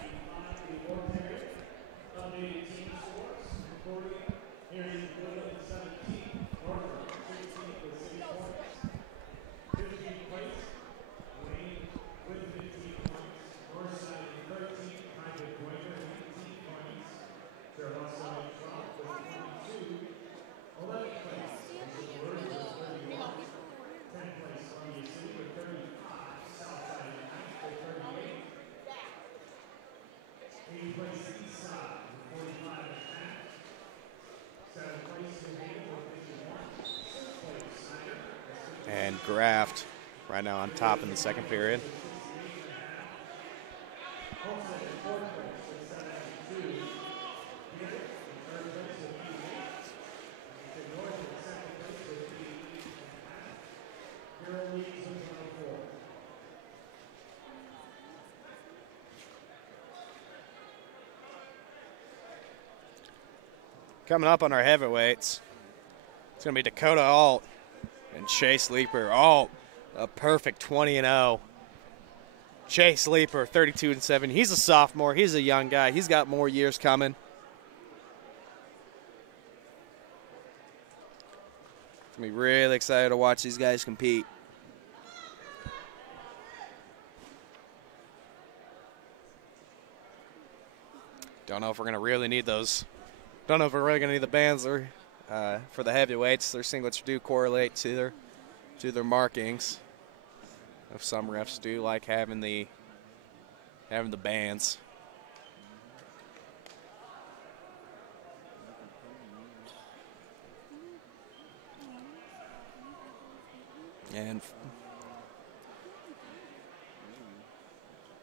And Graft right now on top in the second period. Coming up on our heavyweights, it's going to be Dakota Alt and Chase Leeper. Alt, a perfect 20-0. Chase Leeper, 32-7. He's a sophomore. He's a young guy. He's got more years coming. It's going to be really excited to watch these guys compete. Don't know if we're going to really need those. Don't know if we're really going to need the bands for the heavyweights. Their singlets do correlate to their markings. If some refs do like having the bands. And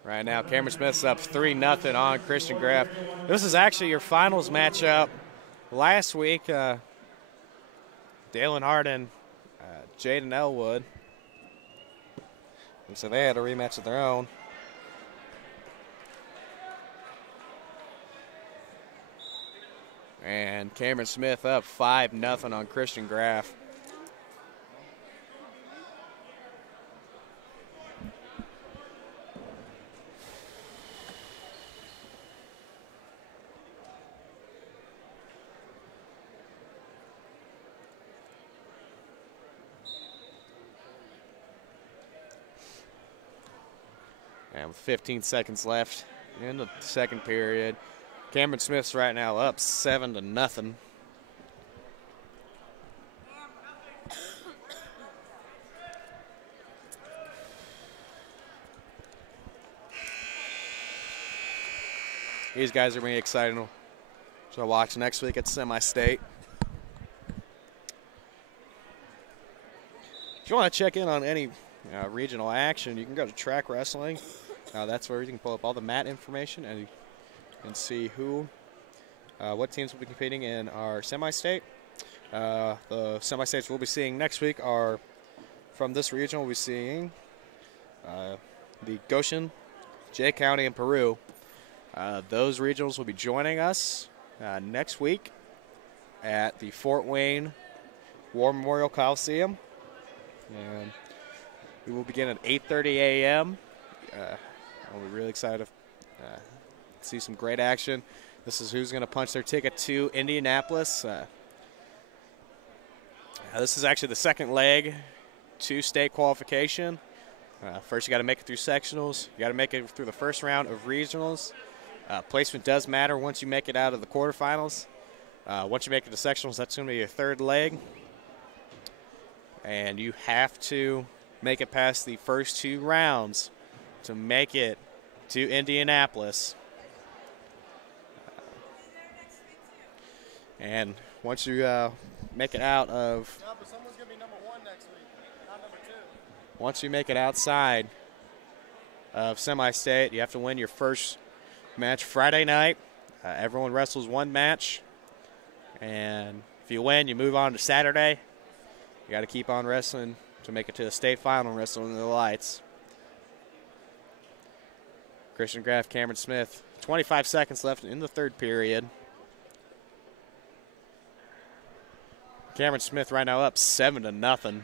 right now, Cameron Smith's up 3-0 on Christian Graff. This is actually your finals matchup. Last week, Dalen Harden, Jaden Elwood. And so they had a rematch of their own. And Cameron Smith up 5-0 on Christian Graff. And with 15 seconds left in the second period, Cameron Smith's right now up 7-0. These guys are really excited to watch next week at Semi-State. If you want to check in on any regional action, you can go to Track Wrestling. That's where you can pull up all the mat information and you can see what teams will be competing in our Semi-State. The Semi-States we'll be seeing next week are from this region. We'll be seeing the Goshen, Jay County, and Peru. Those regionals will be joining us next week at the Fort Wayne War Memorial Coliseum. And we will begin at 8:30 a.m. We're really excited to see some great action. This is who's going to punch their ticket to Indianapolis. This is actually the second leg to state qualification. First, you got to make it through sectionals. You got to make it through the first round of regionals. Placement does matter once you make it out of the quarterfinals. Once you make it to sectionals, that's going to be your third leg. And you have to make it past the first two rounds to make it to Indianapolis. And once you make it out of... Yeah, but someone's going to be number 1 next week, not number 2. Once you make it outside of Semi-State, you have to win your first match Friday night. Everyone wrestles one match. And if you win, you move on to Saturday. You got to keep on wrestling to make it to the state final and wrestle in the lights. Christian Graff, Cameron Smith, 25 seconds left in the third period. Cameron Smith right now up 7-0.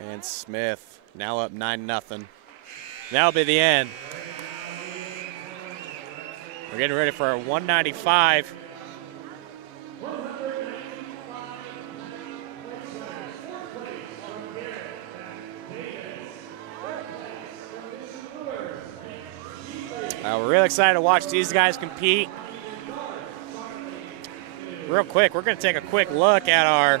And Smith now up 9-0. That'll be the end. We're getting ready for our 195. We're really excited to watch these guys compete. Real quick, we're going to take a quick look at our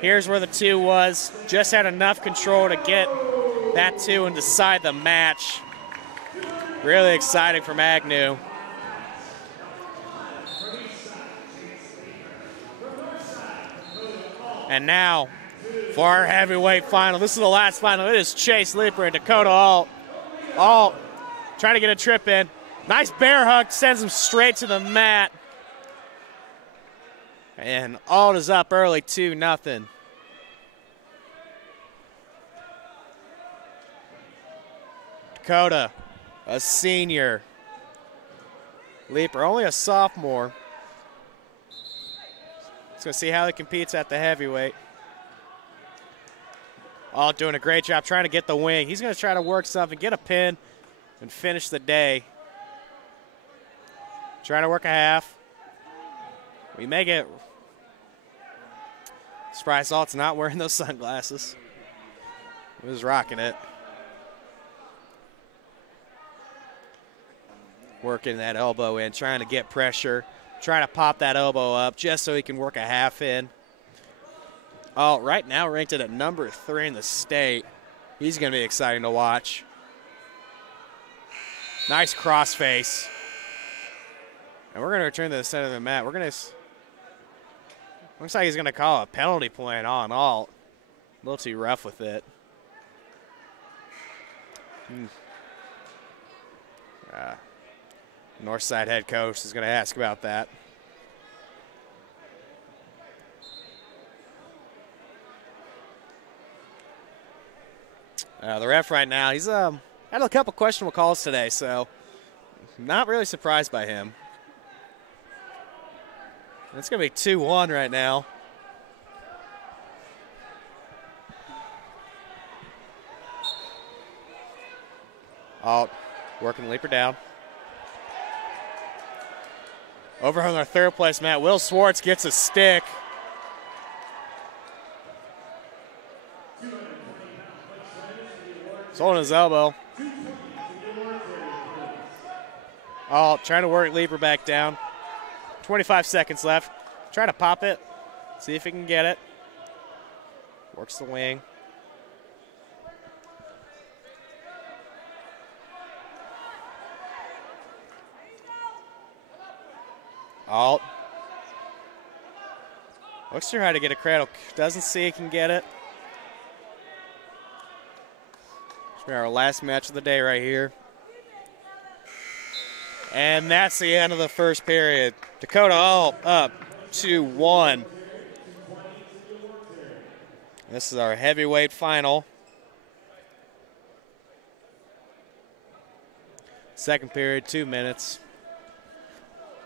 here's where the 2 was. Just had enough control to get that 2 and decide the match. Really exciting from Agnew. And now for our heavyweight final. This is the last final. It is Chase Leeper and Dakota Alt. Alt trying to get a trip in. Nice bear hug, sends him straight to the mat. And Alt is up early, 2-0. Dakota, a senior. Leeper, only a sophomore. Let's go see how he competes at the heavyweight. Alt doing a great job trying to get the wing. He's going to try to work something, get a pin, and finish the day. Trying to work a half. We may get... Surprise Alt's not wearing those sunglasses. He was rocking it. Working that elbow in, trying to get pressure trying to pop that elbow up just so he can work a half in. Oh, right now ranked at number 3 in the state. He's going to be exciting to watch. Nice crossface. And we're going to return to the center of the mat. Looks like he's going to call a penalty play on Alt. A little too rough with it. Northside head coach is going to ask about that. The ref right now, he's had a couple questionable calls today, so not really surprised by him. It's going to be 2-1 right now. Alt working the leaper down. Over on our third place mat, Will Swartz gets a stick. He's holding his elbow. Alt trying to work leaper back down. 25 seconds left. Try to pop it. See if he can get it. Works the wing. Alt. Looks to try to get a cradle. Doesn't see he can get it. This will be our last match of the day right here. And that's the end of the first period. Dakota Alt up 2-1. This is our heavyweight final. Second period, 2 minutes.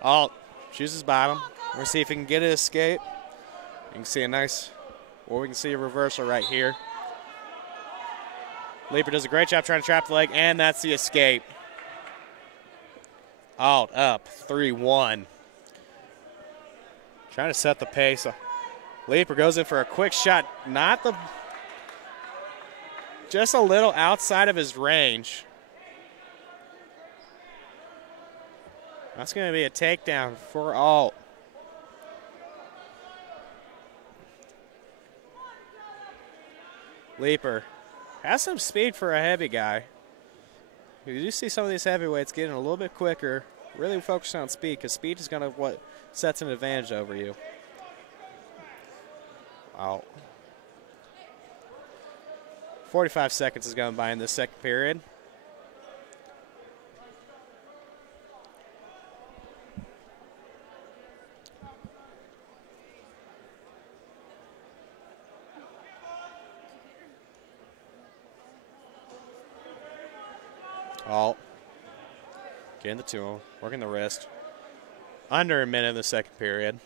Alt chooses bottom. We're going to see if he can get it escape. You can see a nice, or we can see a reversal right here. Leaper does a great job trying to trap the leg, and that's the escape. Alt up 3-1. Trying to set the pace. Leaper goes in for a quick shot. Just a little outside of his range. That's going to be a takedown for Alt. Leaper has some speed for a heavy guy. You do see some of these heavyweights getting a little bit quicker, really focusing on speed, because speed is going to what sets an advantage over you. Wow. 45 seconds is going by in this second period. Alt getting the 2, working the wrist. Under a minute in the second period.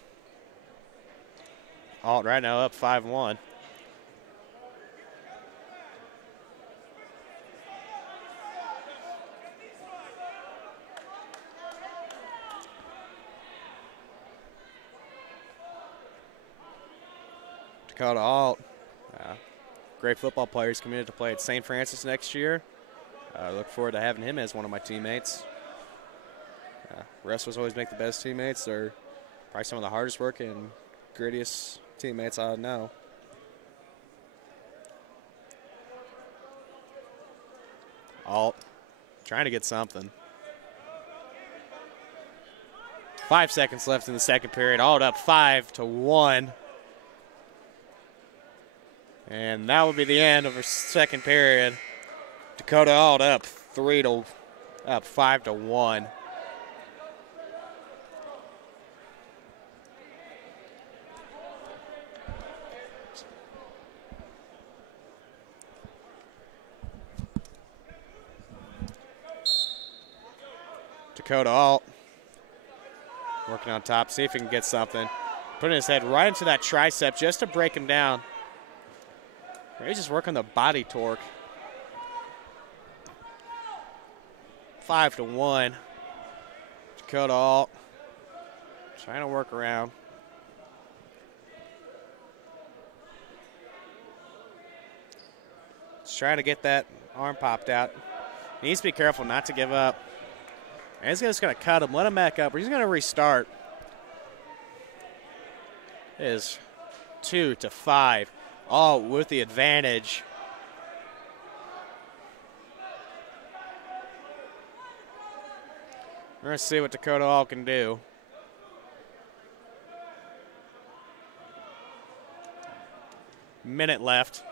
Alt right now up 5-1. Dakota Alt, great football player. He's committed to play at St. Francis next year. I look forward to having him as one of my teammates. Wrestlers always make the best teammates. They're probably some of the hardest working and grittiest teammates I know. Alt trying to get something. 5 seconds left in the second period. Alt up 5-1. And that will be the end of our second period. Dakota Alt up 5-1. Dakota Alt working on top, see if he can get something. Putting his head right into that tricep just to break him down. He's just working the body torque. 5-1. Dakota Alt trying to work around. Just trying to get that arm popped out. He needs to be careful not to give up. And he's just going to cut him, let him back up, or he's going to restart. It is 2-5, all with the advantage. We're going to see what Dakota Hall can do. Minute left.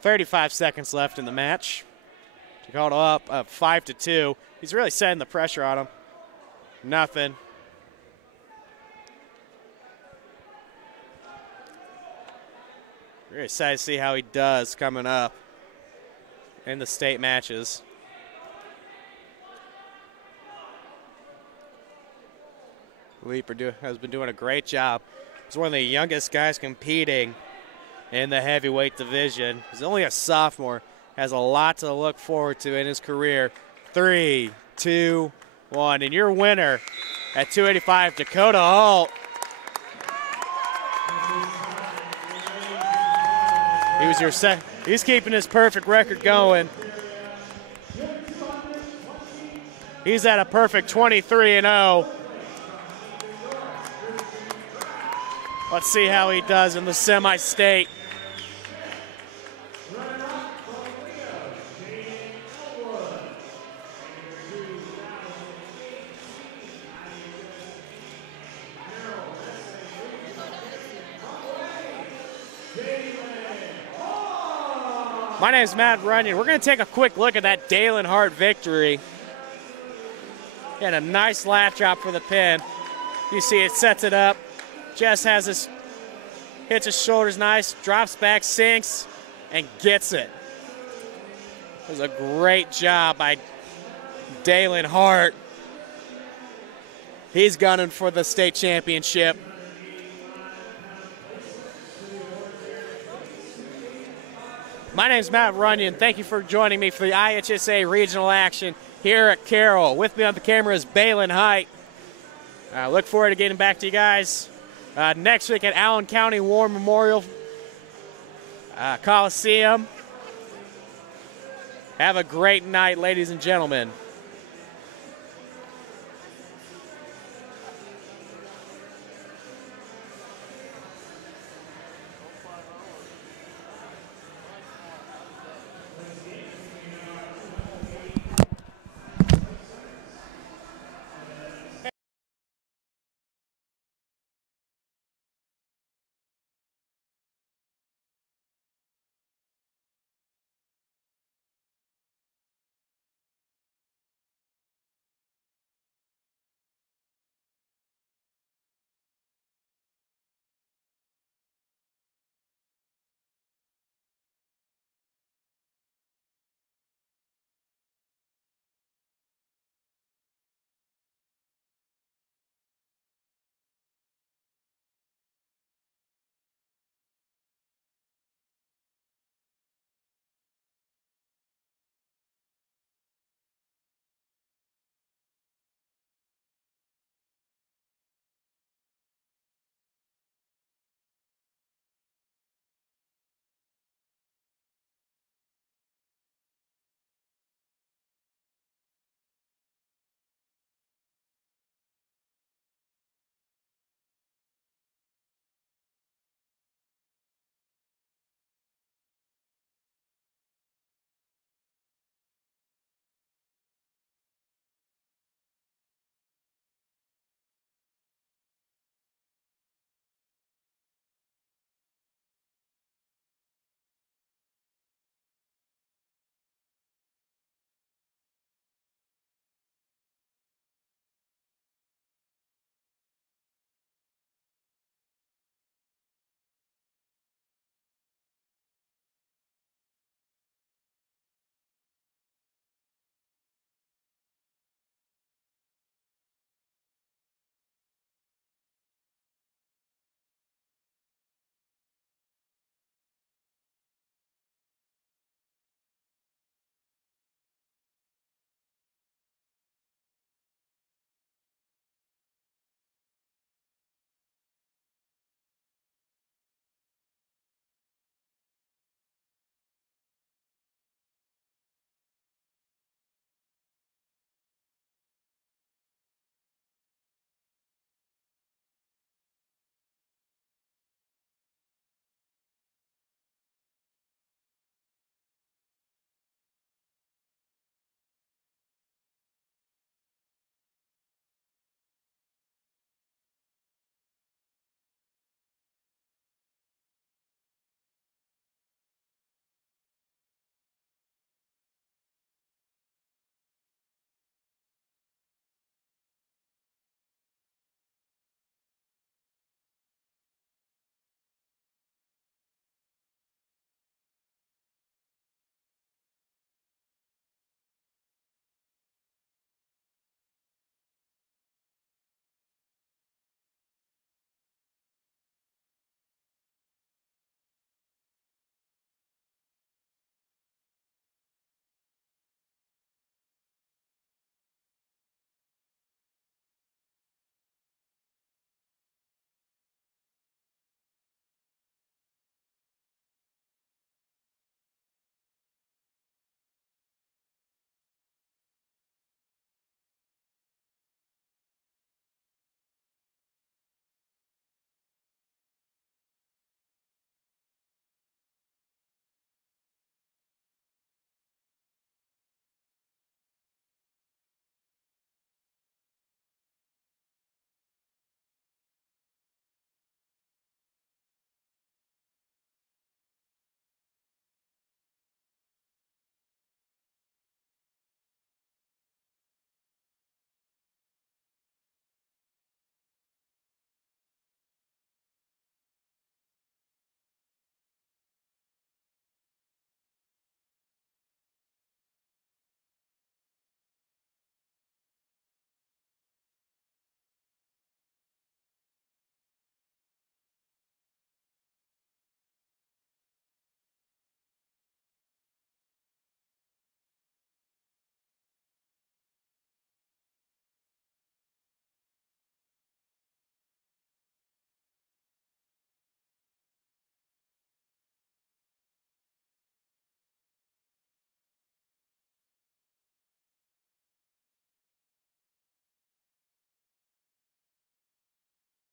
.35 seconds left in the match. Dakota up 5-2. He's really setting the pressure on him. Nothing. Really excited to see how he does coming up in the state matches. Leaper has been doing a great job. He's one of the youngest guys competing in the heavyweight division. He's only a sophomore, has a lot to look forward to in his career. 3, 2, 1, and your winner at 285, Dakota Hall. He was your he's keeping his perfect record going. He's at a perfect 23-0. Let's see how he does in the semi-state. My name is Matt Runyon. We're going to take a quick look at that Dalen Hart victory. He had a nice lat drop for the pin. You see it sets it up. Jess has his, hits his shoulders nice, drops back, sinks, and gets it. It was a great job by Dalen Hart. He's gunning for the state championship. My name's Matt Runyon. Thank you for joining me for the IHSAA regional action here at Carroll. With me on the camera is Balin Height. Look forward to getting back to you guys next week at Allen County War Memorial Coliseum. Have a great night, ladies and gentlemen.